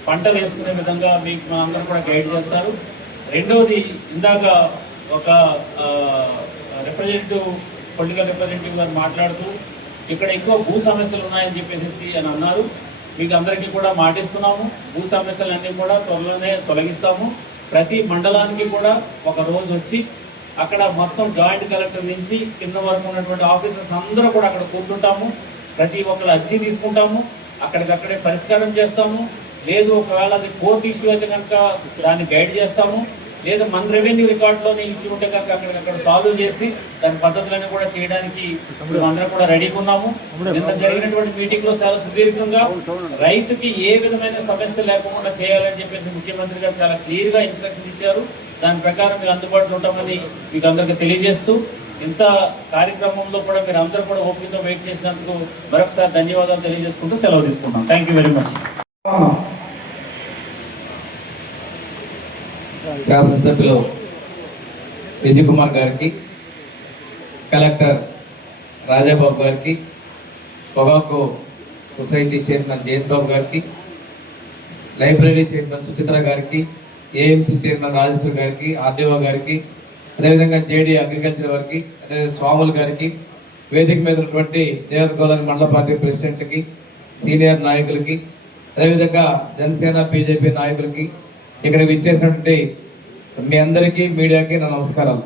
పంటలు వేసుకునే విధంగా మీకు మా అందరూ కూడా గైడ్ చేస్తారు. రెండవది, ఇందాక ఒక పొలిటికల్ రిప్రజెంటేటివ్ గారు మాట్లాడుతూ ఇక్కడ ఎక్కువ భూ సమస్యలు ఉన్నాయని చెప్పేసి అని అన్నారు. మీకు అందరికీ కూడా మాటిస్తున్నాము, భూ సమస్యలన్నీ కూడా త్వరలోనే తొలగిస్తాము. ప్రతి మండలానికి కూడా ఒక రోజు వచ్చి అక్కడ మొత్తం జాయింట్ కలెక్టర్ నుంచి కింద వరకు ఉన్నటువంటి ఆఫీసర్స్ అందరూ కూడా అక్కడ కూర్చుంటాము. ప్రతి ఒక్కరు అర్జీ తీసుకుంటాము, అక్కడికక్కడే పరిష్కారం చేస్తాము. లేదు ఒకవేళ అది కోర్టు ఇష్యూ అయితే కనుక దాన్ని గైడ్ చేస్తాము. లేదా మన రెవెన్యూ రికార్డులోని ఇష్యూ ఉంటే కనుక అక్కడికక్కడ సాల్వ్ చేసి దాని పద్ధతులన్నీ కూడా చేయడానికి అందరం కూడా రెడీగా ఉన్నాము. నిన్న జరిగినటువంటి మీటింగ్లో చాలా సుదీర్ఘంగా రైతుకి ఏ విధమైన సమస్య లేకుండా చేయాలని చెప్పేసి ముఖ్యమంత్రి గారు చాలా క్లియర్గా ఇన్స్ట్రక్షన్స్ ఇచ్చారు. దాని ప్రకారం మీకు అందుబాటులో ఉంటామని మీకు అందరికీ తెలియజేస్తూ, ఇంత కార్యక్రమంలో కూడా మీరు అందరూ కూడా ఓపికతో వెయిట్ చేసినందుకు మరొకసారి ధన్యవాదాలు తెలియజేసుకుంటూ సెలవు తీసుకుంటాం. Thank you very much. శాసనసభ్యులు విజయ్ కుమార్ గారికి, కలెక్టర్ రాజాబాబు గారికి, పొగాకు సొసైటీ చైర్మన్ జయంత్ బాబు గారికి, లైబ్రరీ చైర్మన్ సుచిత్ర గారికి, ఏఎంసీ చైర్మన్ రాజేశ్వర్ గారికి, ఆర్డీఓ గారికి, అదేవిధంగా జేడీ అగ్రికల్చర్ వారికి, అదేవిధంగా స్వాములు గారికి, వేదిక మీద ఉన్నటువంటి దేవరగోళని మండల పార్టీ ప్రెసిడెంట్కి, సీనియర్ నాయకులకి, అదేవిధంగా జనసేన బీజేపీ నాయకులకి, ఇక్కడ విచ్చేసినటువంటి మీ అందరికీ మీడియాకి నా నమస్కారాలు.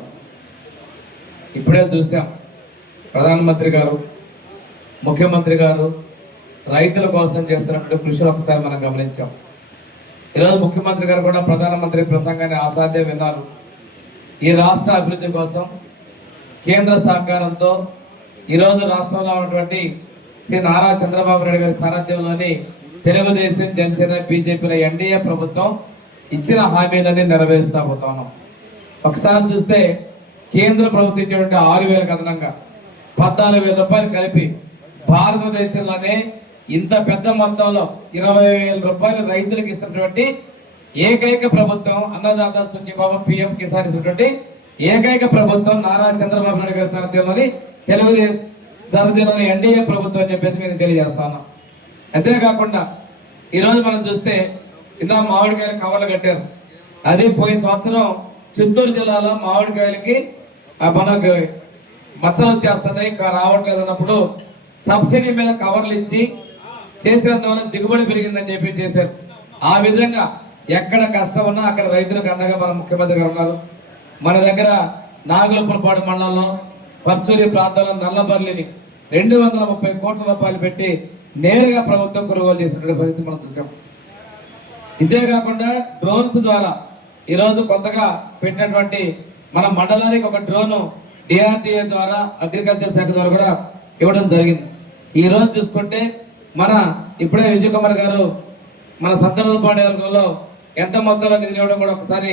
ఇప్పుడే చూసాం ప్రధానమంత్రి గారు, ముఖ్యమంత్రి గారు రైతుల కోసం చేస్తున్నటువంటి కృషిని ఒకసారి మనం గమనించాం. ఈరోజు ముఖ్యమంత్రి గారు కూడా ప్రధానమంత్రి ప్రసంగాన్ని ఆసాధ్యం విన్నారు. ఈ రాష్ట్ర అభివృద్ధి కోసం కేంద్ర సహకారంతో ఈరోజు రాష్ట్రంలో ఉన్నటువంటి శ్రీ నారా చంద్రబాబు నాయుడు గారి సారథ్యంలోని తెలుగుదేశం, జనసేన, బీజేపీల ఎన్డీఏ ప్రభుత్వం ఇచ్చిన హామీలన్నీ నెరవేరుస్తా పోతా ఉన్నాం. ఒకసారి చూస్తే కేంద్ర ప్రభుత్వం ఇచ్చేటువంటి 6,000 అదనంగా 14,000 రూపాయలు కలిపి భారతదేశంలోనే ఇంత పెద్ద మొత్తంలో 20,000 రూపాయలు రైతులకు ఇస్తున్నటువంటి ఏకైక ప్రభుత్వం, అన్నదాత సుఖీభావ పిఎం కిసాన్ ఇస్తున్నటువంటి ఏకైక ప్రభుత్వం నారా చంద్రబాబు నాయుడు గారి సారథ్యంలోని తెలుగుదేశం సారథ్యంలోని ఎన్డీఏ ప్రభుత్వం అని చెప్పేసి నేను తెలియజేస్తాను. అంతేకాకుండా ఈరోజు మనం చూస్తే ఇందా మామిడికాయలు కవర్లు కట్టారు. అది పోయిన సంవత్సరం చిత్తూరు జిల్లాలో మామిడికాయలకి మనకు మచ్చలు వచ్చేస్తున్నాయి, రావట్లేదు అన్నప్పుడు సబ్సిడీ మీద కవర్లు ఇచ్చి చేసినందువల్ల దిగుబడి పెరిగిందని చెప్పి చేశారు. ఆ విధంగా ఎక్కడ కష్టం ఉన్నా అక్కడ రైతులకు అండగా మన ముఖ్యమంత్రి గారు ఉన్నారు. మన దగ్గర నాగులపురపాడు మండలంలో పర్చూరి ప్రాంతంలో నల్లబర్లిని 230 కోట్ల రూపాయలు పెట్టి నేరుగా ప్రభుత్వం కొనుగోలు చేసినటువంటి పరిస్థితి మనం చూసాం. ఇంతేకాకుండా డ్రోన్స్ ద్వారా ఈరోజు కొత్తగా పెట్టినటువంటి మన మండలానికి ఒక డ్రోన్ డిఆర్డిఏ ద్వారా, అగ్రికల్చర్ శాఖ ద్వారా కూడా ఇవ్వడం జరిగింది. ఈ రోజు చూసుకుంటే మన ఇప్పుడే విజయ్ కుమార్ గారు మన సంతనూరుపాడు వర్గంలో ఎంత మొత్తంలో నిధులు ఇవ్వడం కూడా ఒకసారి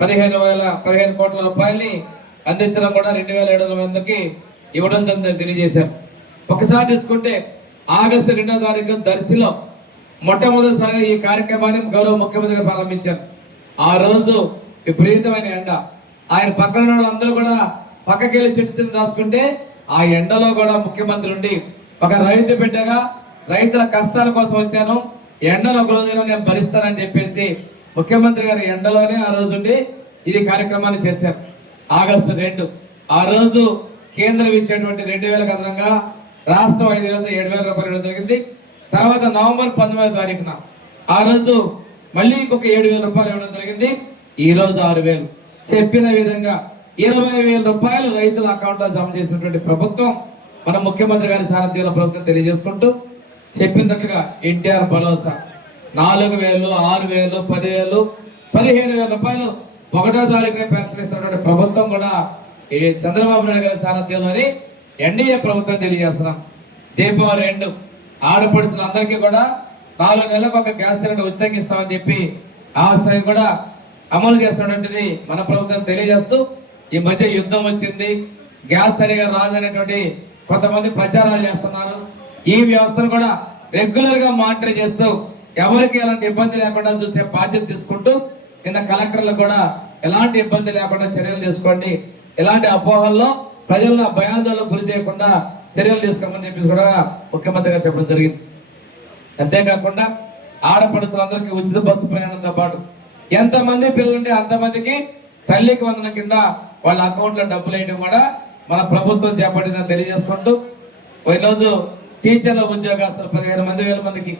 15 కోట్ల రూపాయలని అందించడం కూడా 2,700 మందికి ఇవ్వడం తెలియజేశారు. ఒకసారి చూసుకుంటే ఆగస్టు 2వ తారీఖు దర్శిలో మొట్టమొదటిసారిగా ఈ కార్యక్రమాన్ని గౌరవ ముఖ్యమంత్రి గారు ప్రారంభించారు. ఆ రోజు విపరీతమైన ఎండ, ఆయన పక్కన వాళ్ళందరూ కూడా పక్కకెళ్ళి చెట్టు దాచుకుంటే ఆ ఎండలో కూడా ముఖ్యమంత్రి ఉండి ఒక రైతు బిడ్డగా రైతుల కష్టాల కోసం వచ్చాను, ఎండలో ఒక రోజులో నేను భరిస్తానని చెప్పేసి ముఖ్యమంత్రి గారు ఎండలోనే ఆ రోజు ఉండి ఇది కార్యక్రమాన్ని చేశారు. ఆగస్టు 2 ఆ రోజు కేంద్రం ఇచ్చేటువంటి 2,000 అదనంగా రాష్ట్రం 5,000 7,000 రూపాయలు ఇవ్వడం జరిగింది. తర్వాత నవంబర్ 19వ తారీఖున ఆ రోజు మళ్ళీ ఇంకొక 7,000 రూపాయలు ఇవ్వడం జరిగింది. ఈ రోజు 6,000 చెప్పిన విధంగా 20,000 రూపాయలు రైతుల అకౌంట్లో జమ చేసినటువంటి ప్రభుత్వం మన ముఖ్యమంత్రి గారి సారథ్యంలో ప్రభుత్వం తెలియజేసుకుంటూ చెప్పినట్లుగా ఎన్టీఆర్ భరోసా 4,000, 6,000, 10,000, 15,000 రూపాయలు 1వ తారీఖునే పెన్షన్ ఇస్తున్నటువంటి ప్రభుత్వం కూడా ఈ చంద్రబాబు నాయుడు గారి సారథ్యంలోని ఎన్డీఏ ప్రభుత్వం తెలియజేస్తున్నాం. దీపావళి 2 ఆడపడుచులందరికీ కూడా 4 నెలలకు ఒక గ్యాస్ సిలిండర్ ఉచితంగా ఇస్తామని చెప్పి ఆ స్థాయి కూడా అమలు చేస్తున్నటువంటిది మన ప్రభుత్వం తెలియజేస్తూ ఈ మధ్య యుద్ధం వచ్చింది, గ్యాస్ సరిగా రాదనేటువంటి కొంతమంది ప్రచారాలు చేస్తున్నారు. ఈ వ్యవస్థను కూడా రెగ్యులర్ గా మానిటర్ చేస్తూ ఎవరికి ఎలాంటి ఇబ్బంది లేకుండా చూసే బాధ్యత తీసుకుంటూ నిన్న కలెక్టర్లు కూడా ఎలాంటి ఇబ్బంది లేకుండా చర్యలు తీసుకోండి, ఎలాంటి అపోహల్లో ప్రజలను భయాందోళనకు గురి చేయకుండా చర్యలు తీసుకోమని చెప్పేసి కూడా ముఖ్యమంత్రి గారు చెప్పడం జరిగింది. అంతేకాకుండా ఆడపడుచులందరికీ ఉచిత బస్సు ప్రయాణంతో పాటు ఎంతమంది పిల్లలుంటే అంతమందికి తల్లికి వందనం కింద వాళ్ళ అకౌంట్లో డబ్బులు వేయడం కూడా మన ప్రభుత్వం చేపట్టిందని తెలియజేసుకుంటూ ఈరోజు టీచర్ల ఉద్యోగస్తులు 15,000 మందికి,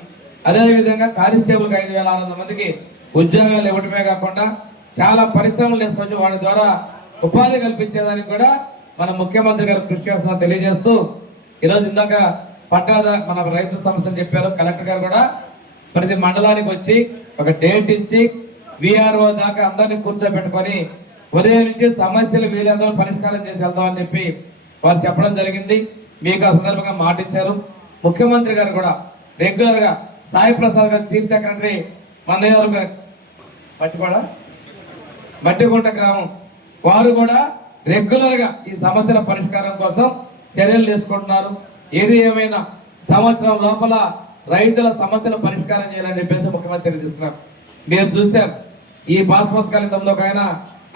అదేవిధంగా కానిస్టేబుల్కి 5,600 మందికి ఉద్యోగాలు ఇవ్వడమే కాకుండా చాలా పరిశ్రమలు తీసుకొచ్చి వాటి ద్వారా ఉపాధి కల్పించేదానికి కూడా మన ముఖ్యమంత్రి గారు కృషి చేస్తున్నా తెలియజేస్తూ ఈరోజు ఇందాక మన రైతుల సమస్యలు చెప్పారు. కలెక్టర్ గారు కూడా ప్రతి మండలానికి వచ్చి ఒక డేట్ ఇచ్చి విఆర్ఓ దాకా అందరినీ కూర్చోబెట్టుకొని ఉదయం నుంచి సమస్యలు వీళ్ళందరూ పరిష్కారం చేసి వెళ్దామని చెప్పి వారు చెప్పడం జరిగింది. మీకు ఆ సందర్భంగా మాట ఇచ్చారు. ముఖ్యమంత్రి గారు కూడా రెగ్యులర్ గా సాయి ప్రసాద్ గారు చీఫ్ సెక్రటరీ మన మట్టిగుంట గ్రామం వారు కూడా రెగ్యులర్ గా ఈ సమస్యల పరిష్కారం కోసం చర్యలు తీసుకుంటున్నారు. ఏది ఏమైనా సంవత్సరం లోపల రైతుల సమస్యల పరిష్కారం చేయాలని చెప్పేసి ముఖ్యమంత్రి చర్య తీసుకున్నారు. మీరు చూశారు ఈ పాస్ పుస్తకాల ఇంతలో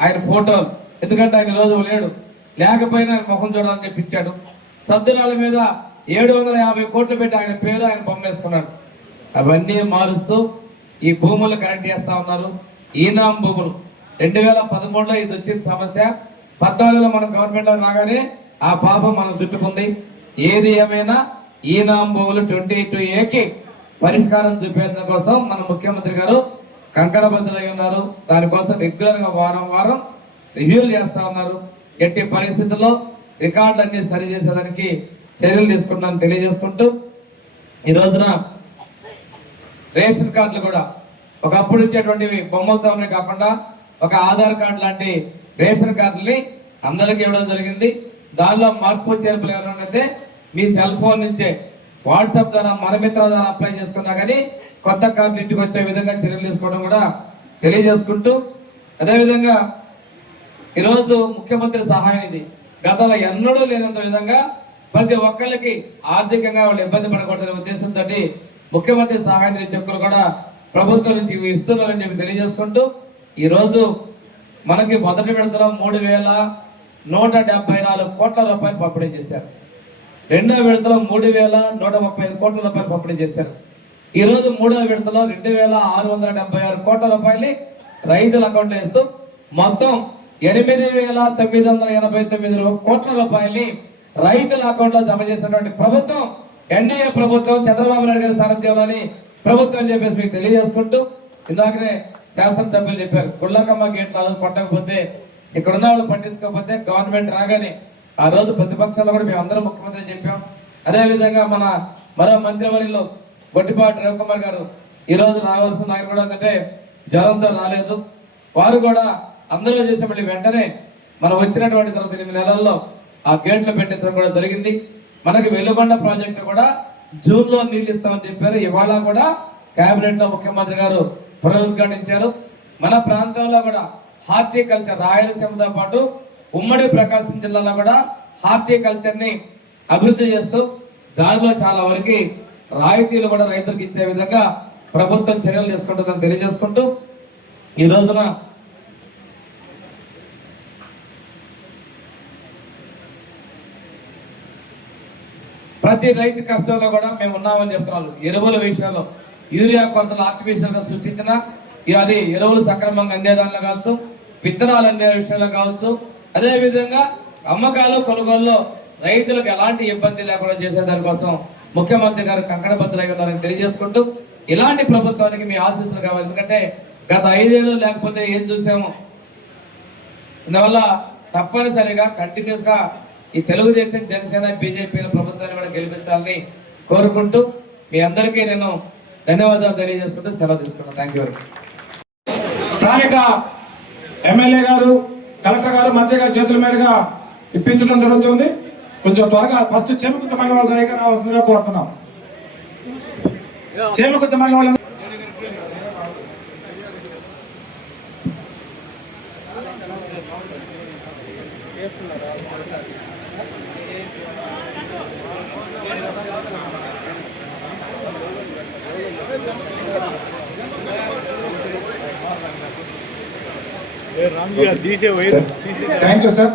ఆయన ఫోటో, ఎందుకంటే ఆయన రోజు లేడు, లేకపోయినా ఆయన ముఖం చూడాలని చెప్పి ఇచ్చాడు. సద్దురాల మీద 750 కోట్లు పెట్టి ఆయన పేరు ఆయన బొమ్మ వేసుకున్నాడు. అవన్నీ మారుస్తూ ఈ భూములు కరెక్ట్ చేస్తా ఉన్నారు. ఈనాం భూములు 2013లో ఇది వచ్చిన సమస్య, 14లో మనం గవర్నమెంట్లో రాగానే ఆ పాపం మనం చుట్టుకుంది. ఏది ఏమైనా ఈ నాంబోలు 22A పరిష్కారం చూపేందుకు కోసం మన ముఖ్యమంత్రి గారు కంకణబద్ధులై ఉన్నారు. దానికోసం రెగ్యులర్ గా వారం రివ్యూలు చేస్తా ఉన్నారు. ఎట్టి పరిస్థితుల్లో రికార్డులన్నీ సరి చేసేదానికి చర్యలు తీసుకుంటామని తెలియజేసుకుంటూ, ఈ రోజున రేషన్ కార్డులు కూడా ఒకప్పుడు ఇచ్చేటువంటివి బొమ్మలతోనే కాకుండా ఒక ఆధార్ కార్డు లాంటి రేషన్ కార్డుని అందరికి ఇవ్వడం జరిగింది. దానిలో మార్పు చేర్పులు ఎవరైతే మీ సెల్ ఫోన్ నుంచే వాట్సాప్ ద్వారా మనమిత్ర ద్వారా అప్లై చేసుకున్నా కానీ కొత్త కార్డు ఇంటికి వచ్చే విధంగా చర్యలు తీసుకోవడం కూడా తెలియజేసుకుంటూ, అదేవిధంగా ఈరోజు ముఖ్యమంత్రి సహాయ నిధి గతంలో ఎన్నడూ లేనంత విధంగా ప్రతి ఒక్కరికి ఆర్థికంగా వాళ్ళు ఇబ్బంది పడకూడదనే ఉద్దేశంతో ముఖ్యమంత్రి సహాయ నిధి చెక్కులు కూడా ప్రభుత్వం నుంచి ఇస్తున్నారని చెప్పి తెలియజేసుకుంటూ, ఈరోజు మనకి మొదటి విడతలో 3,174 కోట్ల రూపాయలు పంపిణీ చేశారు. రెండవ విడతలో 3,135 కోట్ల రూపాయలు పంపిణీ చేశారు. ఈ రోజు మూడవ విడతలో 2,676 కోట్ల రూపాయలు రైతుల అకౌంట్లో వేస్తూ మొత్తం 8,989 కోట్ల రూపాయలని రైతుల అకౌంట్ లో జమ చేసినటువంటి ప్రభుత్వం ఎన్డీఏ ప్రభుత్వం, చంద్రబాబు నాయుడు గారి సారథ్యంలోని ప్రభుత్వం అని చెప్పేసి మీకు తెలియజేసుకుంటూ, ఇందాకనే శాసనసభ్యులు చెప్పారు గుళ్ళకమ్మ గేట్లు కొట్టకపోతే ఇక్కడ ఉన్న వాళ్ళు పట్టించుకోకపోతే గవర్నమెంట్ రాగానే ఆ రోజు ప్రతిపక్షాల్లో కూడా మేము అందరం ముఖ్యమంత్రి చెప్పాం. అదేవిధంగా మన మరో మంత్రివర్యులు గొట్టిపాటి రవికుమార్ గారు ఈ రోజు రావాల్సిన ఆయన కూడా ఏంటంటే జ్వరంతో రాలేదు. వారు కూడా అందరూ చేసే మళ్ళీ వెంటనే మనం వచ్చినటువంటి తర్వాత 8 నెలల్లో ఆ గేట్లు పెట్టించడం కూడా జరిగింది. మనకి వెలుగొండ ప్రాజెక్టు కూడా జూన్ లో నీళ్ళు ఇస్తామని చెప్పారు. ఇవాళ కూడా కేబినెట్ లో ముఖ్యమంత్రి గారు పునరుద్ఘాటించారు. మన ప్రాంతంలో కూడా హార్టికల్చర్ రాయలసీమతో పాటు ఉమ్మడి ప్రకాశం జిల్లాలో కూడా హార్టికల్చర్ ని అభివృద్ధి చేస్తూ దానిలో చాలా వరకు రాయితీలు కూడా రైతులకు ఇచ్చే విధంగా ప్రభుత్వం చర్యలు తీసుకుంటుందని తెలియజేసుకుంటూ, ఈ రోజున ప్రతి రైతు కష్టంలో కూడా మేము ఉన్నామని చెప్తున్నారు. ఎరువుల విషయంలో యూరియా కొరతలు ఆర్టిఫిషియల్ గా సృష్టించిన అది ఎరువులు సక్రమంగా అందేదానిలో కావచ్చు, విత్తనాలు అందే విషయంలో కావచ్చు, అదే విధంగా అమ్మకాలు కొనుగోలులో రైతులకు ఎలాంటి ఇబ్బంది లేకుండా చేసేదానికోసం ముఖ్యమంత్రి గారు కంకణబద్ధులై ఉన్నారని తెలియజేసుకుంటూ, ఇలాంటి ప్రభుత్వానికి మీ ఆశీస్సులు కావాలి. ఎందుకంటే గత 5 ఏళ్ళు లేకపోతే ఏం చూసాము. అందువల్ల తప్పనిసరిగా కంటిన్యూస్ గా ఈ తెలుగుదేశం, జనసేన, బీజేపీల ప్రభుత్వాన్ని కూడా గెలిపించాలని కోరుకుంటూ మీ అందరికీ నేను ధన్యవాదాలు తెలియజేసుకుంటూ సెలవు తీసుకున్నాను. Thank you. స్థానిక ఎమ్మెల్యే గారు, కలెక్టర్ గారు, మంత్రి గారి చేతుల మీదుగా ఇప్పించడం జరుగుతుంది. కొంచెం త్వరగా ఫస్ట్ చేమకుర్తి మండలం రాయిగా రావాల్సిందిగా కోరుతున్నాం. చేమకుర్తి మండలం థ్యాంక్ యూ సార్.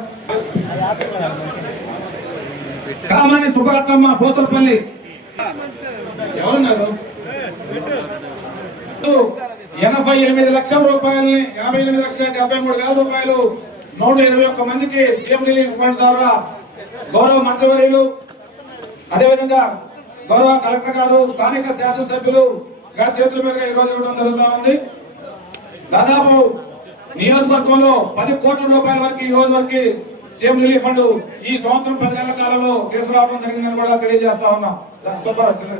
కామాని సుబ్బరత్నమ్మ, పోసలపల్లి ఎవరున్నారు? 88 లక్షల రూపాయలని 88,73,000 రూపాయలు 121 మందికి సీఎం రిలీఫ్ ఫండ్ ద్వారా గౌరవ మంత్రివర్యులు, అదేవిధంగా గౌరవ కలెక్టర్ గారు, స్థానిక శాసనసభ్యులు గారి చేతుల మీదుగా ఈ రోజు ఇవ్వడం జరుగుతూ ఉంది. దాదాపు నియోజకవర్గంలో 10 కోట్ల రూపాయల వరకు ఈ రోజు వరకు సీఎం రిలీఫ్ ఫండ్ ఈ సంవత్సరం 10 నెలల కాలంలో తీసుకురావడం జరిగిందని కూడా తెలియజేస్తా ఉన్నాం. సూపర్ వచ్చింది.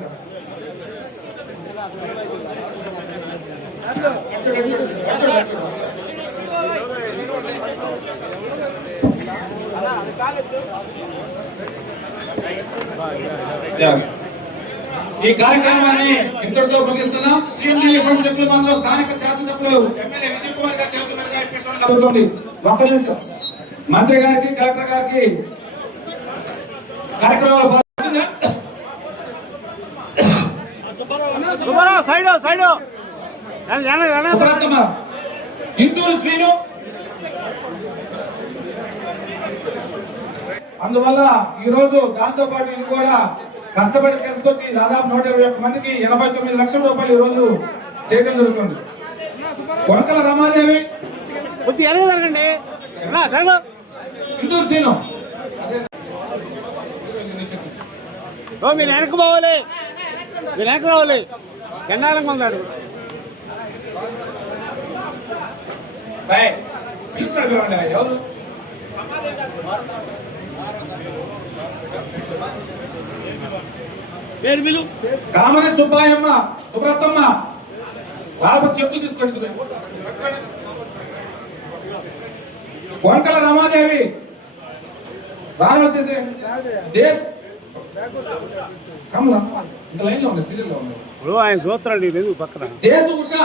ఈ కార్యక్రమాన్ని ఇంతటితో ముగిస్తున్నాం. సీఎం రిలీఫ్ ఫండ్ చెక్కులు మాత్రం స్థానిక శాసనసభ్యులు ఎమ్మెల్యే విజయ్ కుమార్ గారి చేతుల మీదుగా ఇప్పించడం జరుగుతుంది. ఒక్క నిమిషం. మంత్రి గారికి, కలెక్టర్ గారికి కార్యక్రమాలు ఇంటూరు శ్రీను. అందువల్ల ఈ రోజు దాంతో పాటు ఇది కూడా కష్టపడి తీసుకొచ్చి దాదాపు 121 మందికి 89 లక్షల రూపాయలు ఈ రోజు చేయడం జరుగుతుంది. కొంకల రమాదేవి ఇందూరు సీను మీరు వెనక్కి పోవాలి, మీరు వెనక్కి రావాలి. చండాలంగా ఉన్నాడు. ఎవరు కామని సుబ్బాయమ్మ, సుబ్రతమ్మ, బాబు చెప్పులు తీసుకోండి. కొంకల రమాదేవి రాణాలు తీసే దేశ్ ఇంకా లైన్ లో ఉంది, సీరియల్ లో ఉంది. ఇప్పుడు ఆయన చూస్తాడు పక్కన. దేశ ఉషా,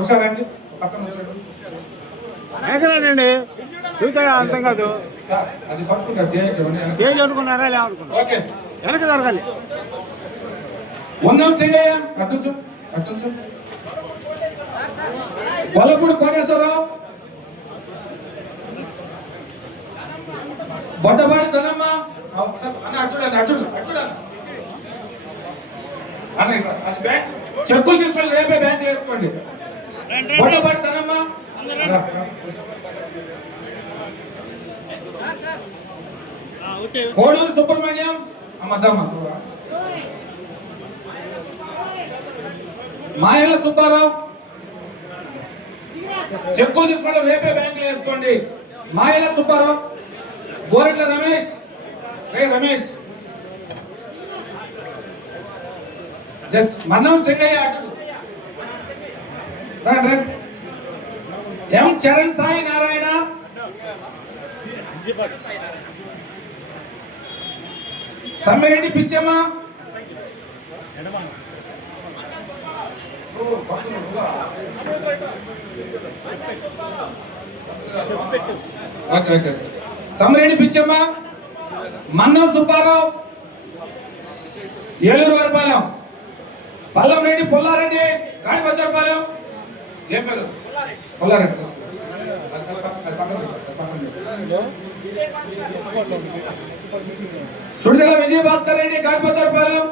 ఉషా రండి పక్కన వచ్చాడు. ఎక్కడండి చూస్తాడా? అర్థం కాదు సార్, అది పట్టుకుంటారు. చేంజ్ అనుకున్నారా లేవనుకున్నా? ఓకే, వెనక జరగాలి. ఉన్నాం శ్రీడయ్య, అట్టుంచు అట్టుంచు. వల్లపూడి కోటేశ్వరరావు, బొడ్డబాడి ధనమ్మ. అన్న అర్జుడు అర్జుడు అన్న అది బ్యాంక్ చెక్కులు తీసుకొని రేపే బ్యాంక్ వేసుకోండి. బొడ్డబాడి ధనమ్మ, కోడూరు సుబ్రహ్మణ్యం, అమ్మద్దమ్మ, మాయల సుబ్బారావు, చెక్కులు తీసుకొని రేపే బ్యాంకులో వేసుకోండి. మాయల సుబ్బారావు, గోరెట్ల రమేష్, రమేష్ జస్ట్ మనం శ్రీడయ్య అటు. ఎం చరణ్ సాయి నారాయణ, సమ్మిరెడ్డి పిచ్చమ్మ, సమ్మిరెడ్డి పిచ్చమ్మ, మన్నం సుబ్బారావు, ఏలూరు వరపాలెం, పల్లంరెడ్డి పుల్లారెడ్డి, గాడిపద్దరపాలెం. ఏం పేరు? పుల్లారెడ్డి. సుడిదల విజయభాస్కర్ రెడ్డి, గాడిపద్దరపాలెం.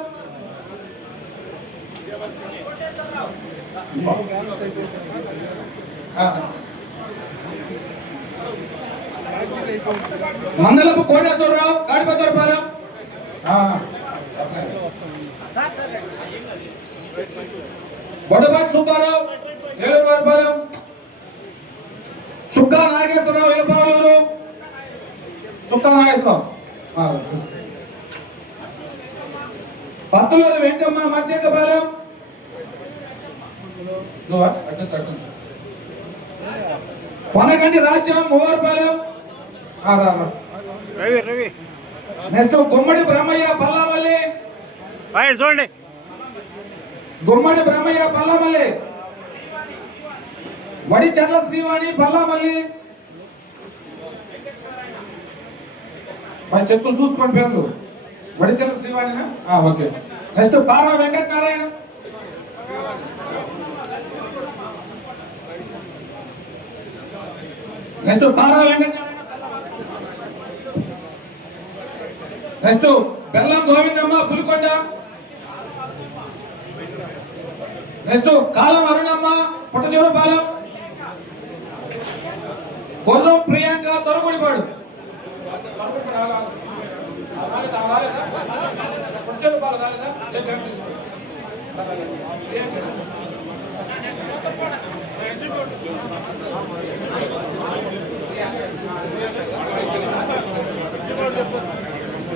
మందలపు కోటేశ్వరరావు, గాడిపద్దరపాలెం. బొడబాటి సుబ్బారావు, ఏలూరు వరపాలెం. చుక్కా నాగేశ్వరరావు, ఇలపాలూరు. చుక్కా నాగేశ్వరరావు, పత్తులూరు వెంకమ్మ, మర్చెక్కపాలెం. పొనగండి రాజ్యం, మూవారపాలెం. నెక్స్ట్ గుమ్మడి బ్రహ్మయ్య, పల్లామల్లి. చూడండి, గుమ్మడి బ్రహ్మయ్య, పల్లామల్లి. వడి చర్ల శ్రీవాణి, పల్లామల్లి. మన చెప్పులు చూసుకోండి పేర్లు. వడి చర్ల శ్రీవాణినా? ఓకే. నెక్స్ట్ పారా వెంకట నారాయణ. నెక్స్ట్ పారా వెంకట నారాయణ. నెక్స్ట్ బెల్లం గోవిందమ్మ, పులికొండ. నెక్స్ట్ కాలం అరుణమ్మ, పుట్టజోరపాలెం. గొర్రం ప్రియాంక, తొరగుడిపాడు.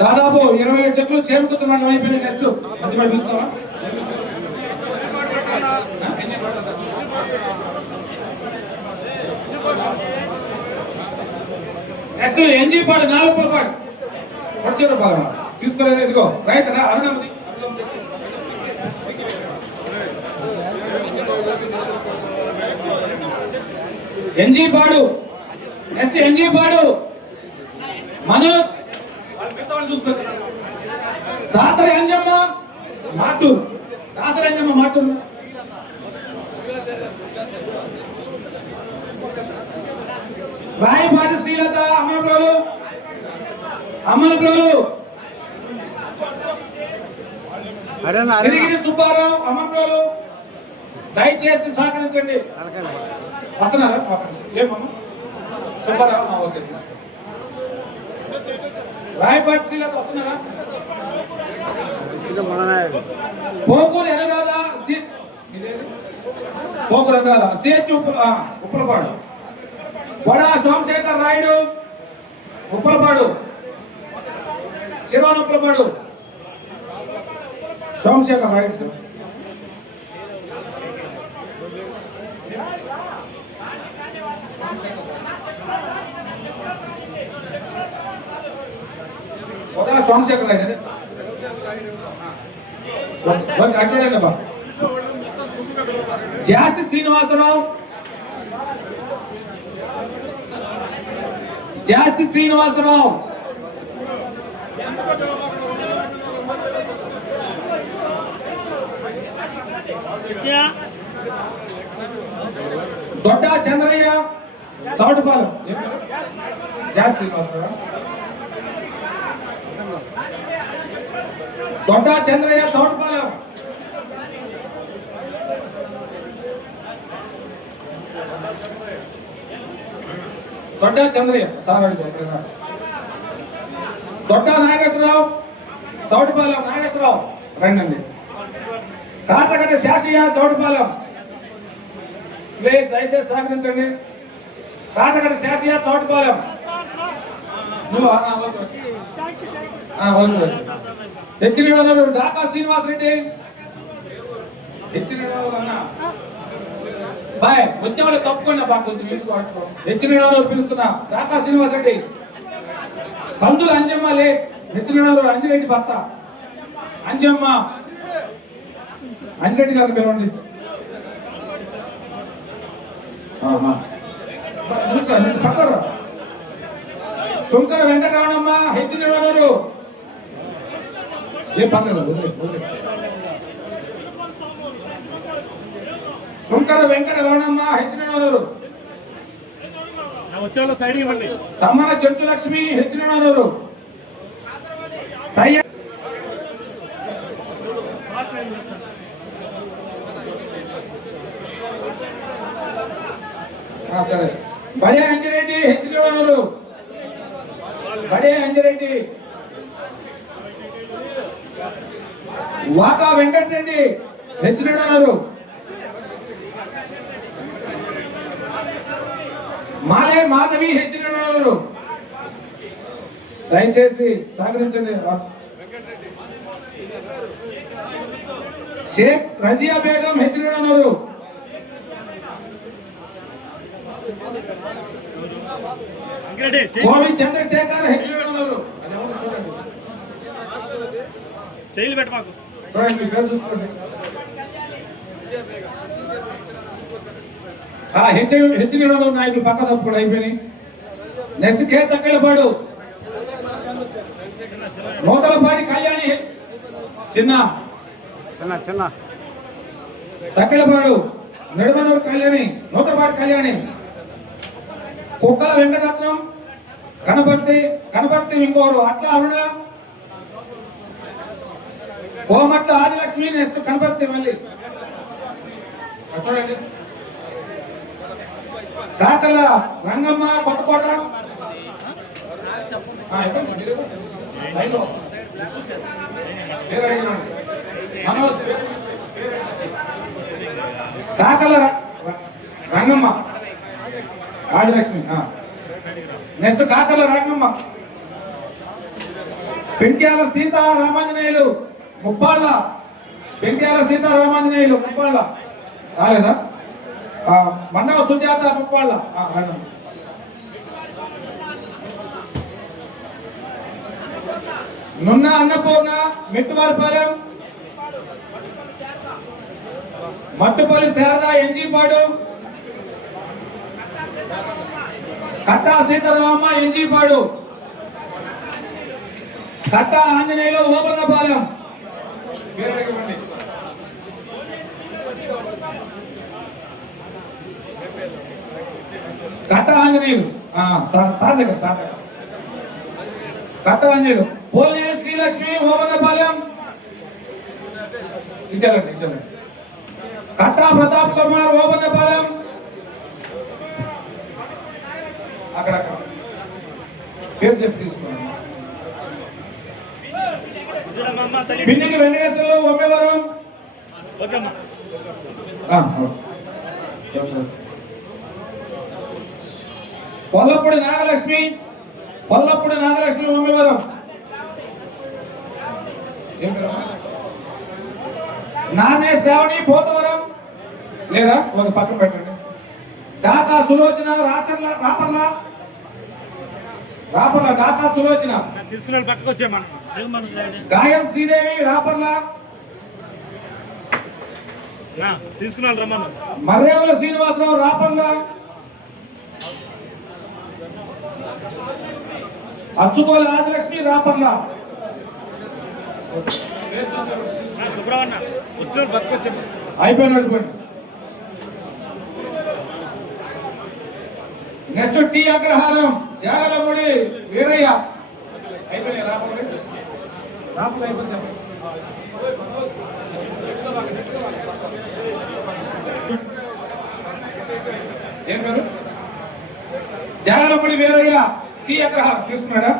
దాదాపు 20 చెక్కులు చేమకుత్త మండలం అయిపోయినాయి. నెక్స్ట్ మంచి మాట చూస్తావా? నెక్స్ట్ ఎన్జీపాడు, నాలుగుపాడు, పొడిచేరుపాలెం. తీసుకోలేదు, ఇదిగో రైతరా అరుణమ్మది. ఎన్జీపాడు. నెక్స్ట్ ఎన్జీపాడు మనోజ్, చూసుకోండి. దాసరి అంజమ్మ, మాటూరు. దాసరి అంజమ్మ, మాటూరు. రాయపాటి శ్రీలత, అమ్మనప్రోలు. సిరిగిరి సుబ్బారావు, అమ్మనప్రోలు. దయచేసి సహకరించండి. వస్తున్నారా? ఏమమ్మా సుబ్బారావు? ఓకే, తీసుకో. రాయపాటి శ్రీలత వస్తున్నారా? మనమే పోకూరు ఎనగాల పోకూరు ఎనగాల సిహెచ్ ఉప్పలపాడు. వడా సోమశేఖర్ రాయుడు ఉప్పలపాడు, చిరవన ఉప్పలపాడు. సోమశేఖర్ రాయుడు సార్. వడా సోమశేఖర్ రాయుడు చూడండి బా. జాస్తి శ్రీనివాసరావు, జాస్తి శ్రీనివాసరావు, దొడ్డ చంద్రయ్య చవటపాలెం. జాస్తి శ్రీనివాసరావు, దొడ్డ చంద్రయ్య చవటపాలెం. దొడ్డ చంద్రయ్య సార్. దొడ్డ నాగేశ్వరరావు చౌటపాలెం. నాగేశ్వరరావు రండి. కాటగడ్డ శాషయ్య చౌటపాలెం. దయచేసి సహకరించండి. కాటగడ్డ శాషయ్య చౌటపాలెం. నువ్వు హెచ్చిన డాకా శ్రీనివాసరెడ్డి. హెచ్చిన అన్న బాయ్ వచ్చేవాళ్ళు తప్పుకోండి బా, కొంచెం హెచ్చిన పిలుస్తున్నా. డాకా శ్రీనివాసరెడ్డి. కందుల అంజమ్మ లే. హెచ్చిన అంజిరెడ్డి భర్త అంజమ్మ. అంజిరెడ్డి గారు పిలవండి. పక్కన శంకర వెంకటరమణమ్మ. హెచ్చిన ఏ పక్కన శంకర వెంకట రమణమ్మ. హెచ్చిన తమ్మన చెంచు లక్ష్మి. హెచ్చిన సయ్య సరే. బడే అంజిరెడ్డి. హెచ్చిన బడే అంజిరెడ్డి. వాకా వెంకటరెడ్డి. హెచ్చిన మాలే మాధవి. హెచ్చిన దయచేసి సహకరించండి. షేక్ రజియా బేగం. హెచ్చిన కోవి చంద్రశేఖర్. హెచ్చిన చూడండి, మీ పేరు చూసుకోండి. హెచ్చిన నాయకులు పక్క తప్పకుండా అయిపోయినాయి. నెక్స్ట్ కే తక్కలపాడు. నూతలపాటి కళ్యాణి. చిన్న చిన్న తక్కలపాడు. నడుమనూరు కళ్యాణి. నూతలపాటి కళ్యాణి. కుక్కల వెంకటరత్నం. కనపర్తి ఇంకోరు అట్లా అరుణ. కోమట్ల ఆదిలక్ష్మి. నెక్స్ట్ కనపర్తి మళ్ళీ చూడండి. కాకల రంగమ్మ. కొత్తకోట. కాకల రంగమ్మ ఆదిలక్ష్మి. నెక్స్ట్ కాకల రంగమ్మ. పెంట్యాల సీతారామాంజనేయులు ముప్పాళ్ళ. పెంట్యాల సీతారామాంజనేయులు ముప్పాళ్ళ రాలేదా? మండవ సుజాత ముప్పాళ్ళ. నున్న అన్నపూర్ణ. మెట్టువారిపాలెం. మట్టుపల్లి శారద. ఎంజీపాడు. కట్టా సీతారామమ్మ. ఎంజీపాడు. కట్టా ఆంజనేయులు. ఓబన్నపాలెం. కట్ట ఆంజనేయులు. సార్ దగ్గర కట్ట ఆంజనేయులు. పోలేరు శ్రీలక్ష్మి. ఓబన్నపాలెం. ఇంటలండి. కట్టా ప్రతాప్ కుమార్. ఓబన్నపాలెం. అక్కడక్కడ పేరు చెప్పి తీసుకున్నాను. పిన్నికి వెంకటేశ్వర్లు ఒమ్మేవరం. కొల్లపూడి నాగలక్ష్మి ఒమ్మేవరం. నానే శ్రావణి పోతవరం. లేదా ఒక పక్కన పెట్టండి. డాకా సులోచన రాపర్ల డాకా సులోచన. గాయం శ్రీదేవి రాపర్ల. మర్రేవుల శ్రీనివాసరావు రాపర్ల. అచ్చుకోల ఆదిలక్ష్మి రాపర్ల. అయిపోయిన నెక్స్ట్ టీ అగ్రహారం జాగలముడి వీరయ్య. అయిపోయినాయి రాపర్ల. ఏం పేరు? జాగలముడి వీరయ్య టీ అగ్రహారం తీసుకున్నాడా?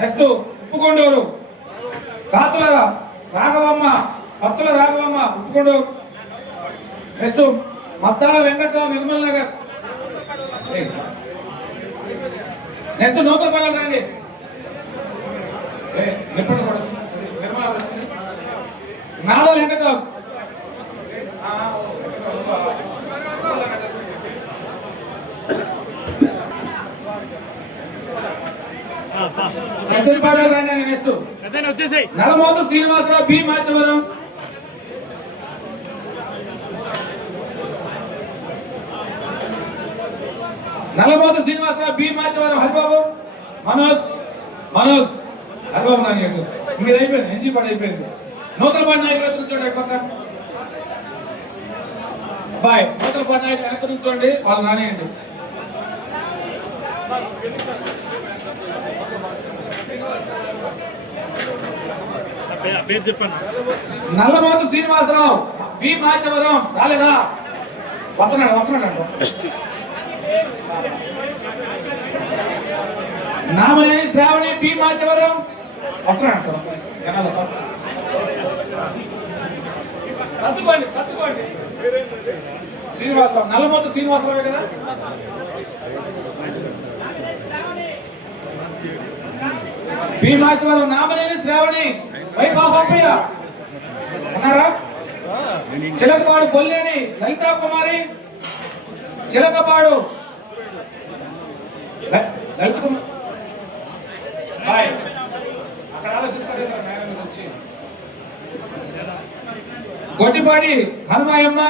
Next Uppukonduru Kathula Raghavamma Uppukonduru. Next Maddala Venkatrao Nirmal Nagar. Next Nuthanapalli రండి. ఎప్పటి కూడా వచ్చింది నిర్మల వచ్చింది. నాదో వెంకట్రావు. Next Nalamothu Srinivasarao B Machavaram. హరిబాబు మనోజ్ హరిబాబు నాని మీరు అయిపోయింది. ఎన్జీ పాడు అయిపోయింది. నూతనపాటి నాయకులు కూర్చోండి పక్క. బాయ్. నూతనపాటి నాయకులు వెనక కూర్చోండి. వాళ్ళు నానేయండి. నల్లమోతు శ్రీనివాసరావు బి మాచవరం. రాలేదా? వస్తున్నాడు అంట. నామనేని శ్రావణి బి మాచవరం. వస్తున్నాడు జనాలు. సర్దుకోండి. శ్రీనివాసరావు నల్లమోతు శ్రీనివాసరావే కదా. B Machavaram Namaneni Sravani wife of Appaiah అన్నారా? చిలకపాడు బొల్లేని లలితా కుమారి. చిలకపాడు లలిత కుమార్. బాయ్. అక్కడ ఆలోచిస్తారు వచ్చి. గొట్టిపాడి హనుమాయమ్మ.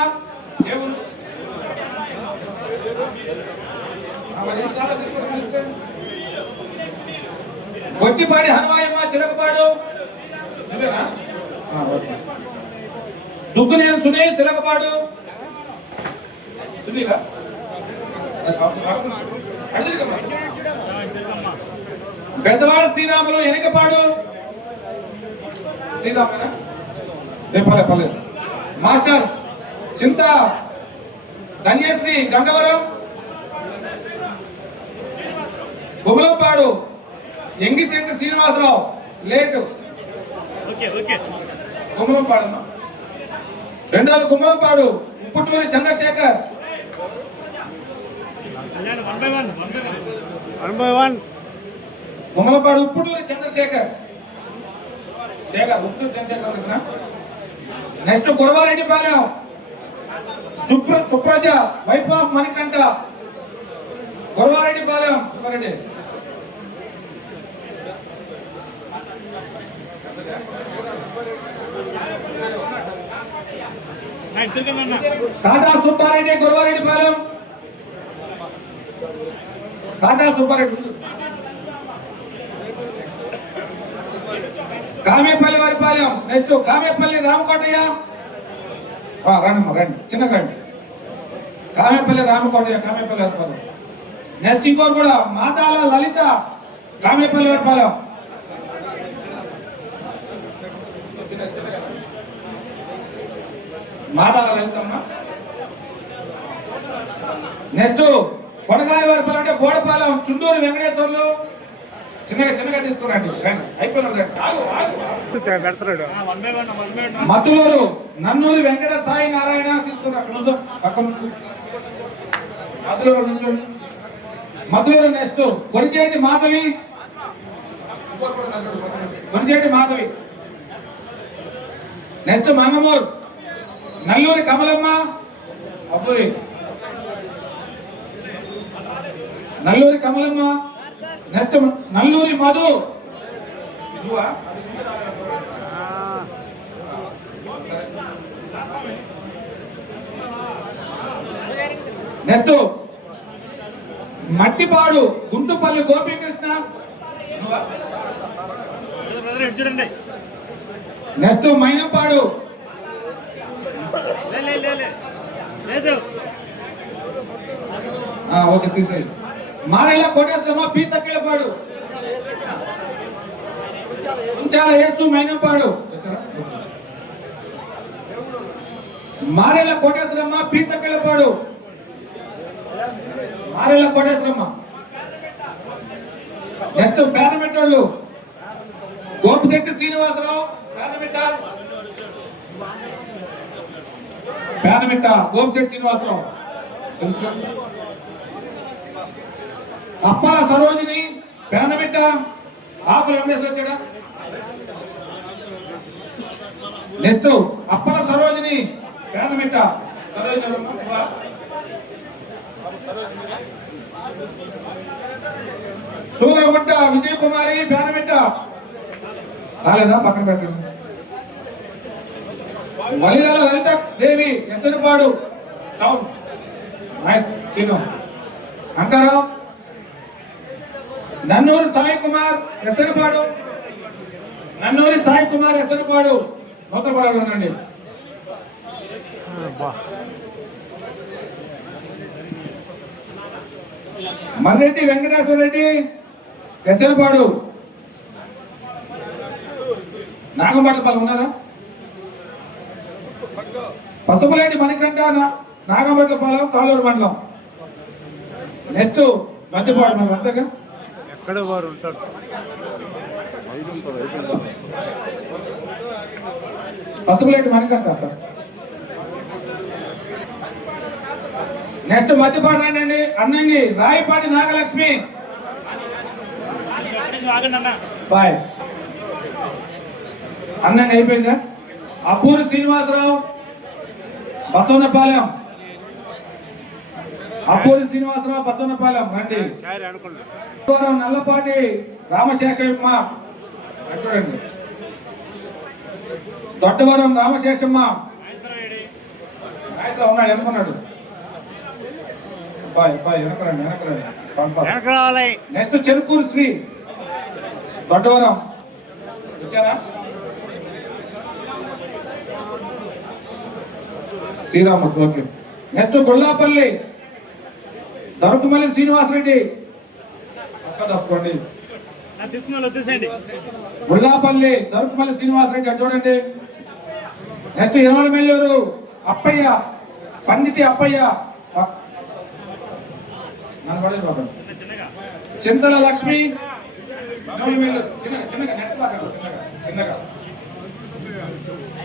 గొట్టిపాడి హనుమాయమ్మ చిలకపాడు. దుగ్గునేని సునీల్ చిలకపాడు. సునీల బెజవాడ శ్రీరాములు ఎనకపాడు. శ్రీరామేనా? పల్లె. మాస్టర్ చింత ధన్యశ్రీ గంగవరం. గుమలంపాడు ఎంగిశెట్టి శ్రీనివాసరావు లేటు. గుమలంపాడమ్మా. రెండోది Gumalampadu Upputuri Chandrasekhar. Gumalampadu Upputuri Chandrasekhar. Upputuri Chandrasekhar. Next Guravareddypalem Supraja wife of Manikanta. Guravareddypalem Subbareddy. Kata Subbareddy Guravareddypalem. Kata Subbareddy. Kamepalli Varipalem. Next Kamepalli Ramakotaiah. రండి చిన్నగా రండి. కామేపల్లి రామకోటయ్య కామేపల్లి వారిపాలెం. నెక్స్ట్ ఇంకోరు కూడా మాతాల లలిత కామేపల్లి వారిపాలెం. మాతాల లలితమ్మ. నెక్స్ట్ కొనగాని వారిపాలెం అంటే గోడపాలెం చుండూరు వెంకటేశ్వర్లు చిన్నగా తీసుకురండి. అయిపోయినది. పెడతాడు. మత్తులూరు నన్నూరి వెంకట సాయి నారాయణ తీసుకుని అక్కడ నుంచి పక్క నుంచి మత్తులూరు నుంచండి. Mattuluru next Koricheti Madhavi. Next Mangamuru Nalluri Kamalamma. Abburi Nalluri Kamalamma. Next Nalluri Madhu. Next Mattipadu Guntupalli Gopikrishna. Next Mainampadu okay తీసేయి. Marela Koteswaramma P Thakkilapadu. Unchala Yesu Mainampadu. Marela Koteswaramma P Thakkilapadu. Marela Koteswaramma. Next పేరమెట్టోళ్ళు గోపిశెట్టి శ్రీనివాసరావు. పేరమిట్ట గోపిశెట్టి శ్రీనివాసరావు తెలుసు. అప్పల సరోజిని పేరమిట్ట. ఆకులు వెంకటేశ్వర వచ్చాడా? నెక్స్ట్ అప్పల సరోజిని పేరమిట్ట. సూరగుట్ట విజయ కుమారి పేరమిట్ట. రాలేదా? పక్కన పెట్టండి. వలిలాల లలిత దేవి ఎస్ఎన్పాడు టౌన్. సీను అంకారావు. నన్నూరి సాయి కుమార్ ఎస్ఎన్పాడు. నన్నూరి సాయి కుమార్ ఎస్ఎన్పాడు నూతనపాడు ఉండండి. మర్రెడ్డి వెంకటేశ్వర రెడ్డి ఎస్ఎన్పాడు. నాగంపట్ల ఉన్నారా? పసుపులేటి మణికంఠ నాగంపట్లపాలెం కాలూరు మండలం. నెక్స్ట్ మధ్యపాడు మనం అంతగా ఎక్కడ వారు ఉంటారు. పసుపులేటి మణికంఠ సార్. నెక్స్ట్ మధ్యపాడు రండి. అన్నంగి రాయపాటి నాగలక్ష్మి. బాయ్. అన్నంగి అయిపోయిందా? అప్పూరి శ్రీనివాసరావు బసవనపాలెం. అప్పూరి శ్రీనివాసరావు బసవనపాలెం రండి. నల్లపాటి రామశేషమ్మ చూడండి. దొడ్డవరం రామశేషమ్మ ఉన్నాడు వెనుకున్నాడు. వెనకరండి. నెక్స్ట్ చెరుకూరు శ్రీ దొడ్డవరం వచ్చారా? శ్రీరాముడు ఓకే. నెక్స్ట్ గొల్లాపల్లి దొరకమల్లి శ్రీనివాసరెడ్డి. తప్పండి. గొల్లాపల్లి దొరకమల్లి శ్రీనివాసరెడ్డి అని చూడండి. నెక్స్ట్ ఇరవలమెల్లూరు అప్పయ్య పండితి అప్పయ్య. చింతల లక్ష్మి.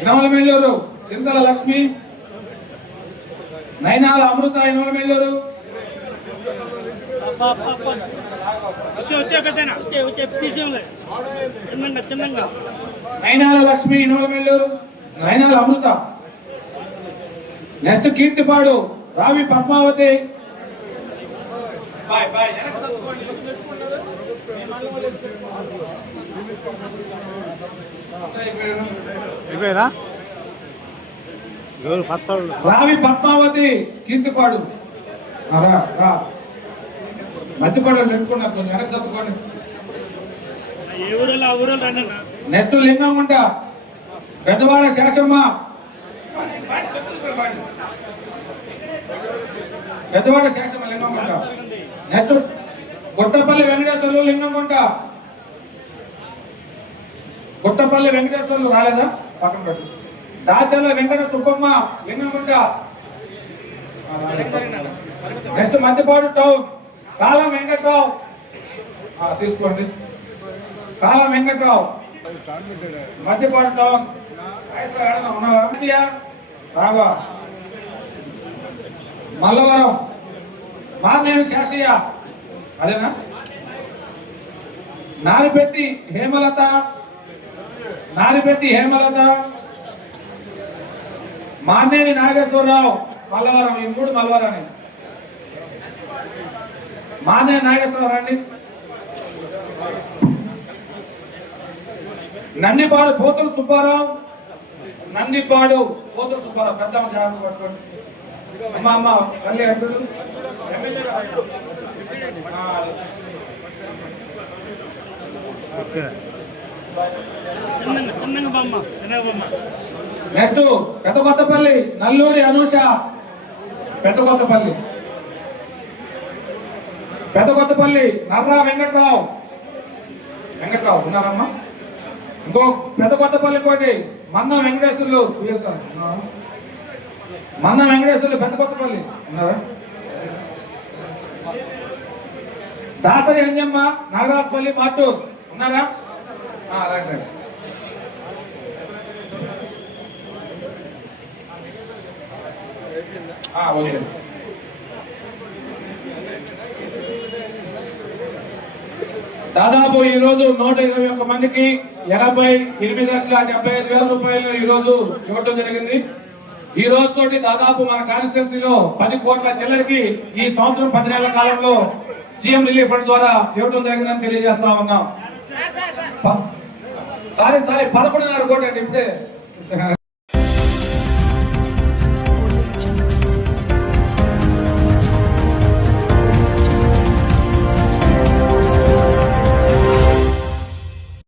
ఇనవలమెల్లూరు చింతల లక్ష్మి. నైనాల అమృత ఇనవలమెల్లూరు. నైనాల లక్ష్మి ఇనవలమెల్లూరు. నైనాల అమృత. నెక్స్ట్ కీర్తిపాడు రావి పద్మావతి. రావి పద్మావతి కీర్తిపాడు. మధ్యపాడు పెట్టుకున్నా కొంచెం వెనక సర్దుకోండి. నెక్స్ట్ లింగంగుంట గజవాడ శేషమ్మ. గజవాడ శేషమ్మ లింగంగుంట. నెక్స్ట్ గుట్టపల్లి వెంకటేశ్వర్లు లింగంగుంట. గుట్టపల్లి వెంకటేశ్వర్లు రాలేదా? పక్కన పెట్టు. దాచల్ల వెంకట సుబ్బమ్మ లింగంగుంట. నెక్స్ట్ మధ్యపాడు టౌన్ కాలం వెంకట్రావు తీసుకోండి. కాళ వెంకట్రావు, మధ్యపాడు టౌన్, రాఘవ, మల్లవరం, మార్నేని శాషయ్య, అదేనా? నారిపెత్తి హేమలత, మార్నేని నాగేశ్వరరావు, మల్లవరం, ఈ మూడు మల్లవరాన్ని. మార్నేని నాగేశ్వరరావు రండి. నందిపాడు పోతుల సుబ్బారావు, పెద్ద జాగ్రత్త పట్టుకోండి. అమ్మ మళ్ళీ అంటుడు. నెక్స్ట్ పెద్ద కొత్తపల్లి నల్లూరి అనూష, పెద్ద కొత్తపల్లి నర్రా వెంకట్రావు ఉన్నారమ్మా. ఇంకో పెద్ద కొత్తపల్లి కోటి మన్న వెంకటేశ్వర్లు, పెద్ద కొత్తపల్లి ఉన్నారా? దాసరి అంజమ్మ, నాగరాజపల్లి, మాటూర్ ఉన్నారా? అలాంటి ఓకే. దాదాపు ఈ రోజు 121 మందికి 88,75,000 రూపాయలు ఈ రోజు ఇవ్వడం జరిగింది. ఈ రోజు తోటి దాదాపు మన కాన్స్టిట్యున్సీలో 10 కోట్ల చిల్లరకి ఈ సంవత్సరం 10 నెలల కాలంలో సీఎం రిలీఫ్ ఫండ్ ద్వారా ఇవ్వడం జరిగిందని తెలియజేస్తా ఉన్నాం. సారీ 11.5 కోట్లు అండి ఇప్పుడే.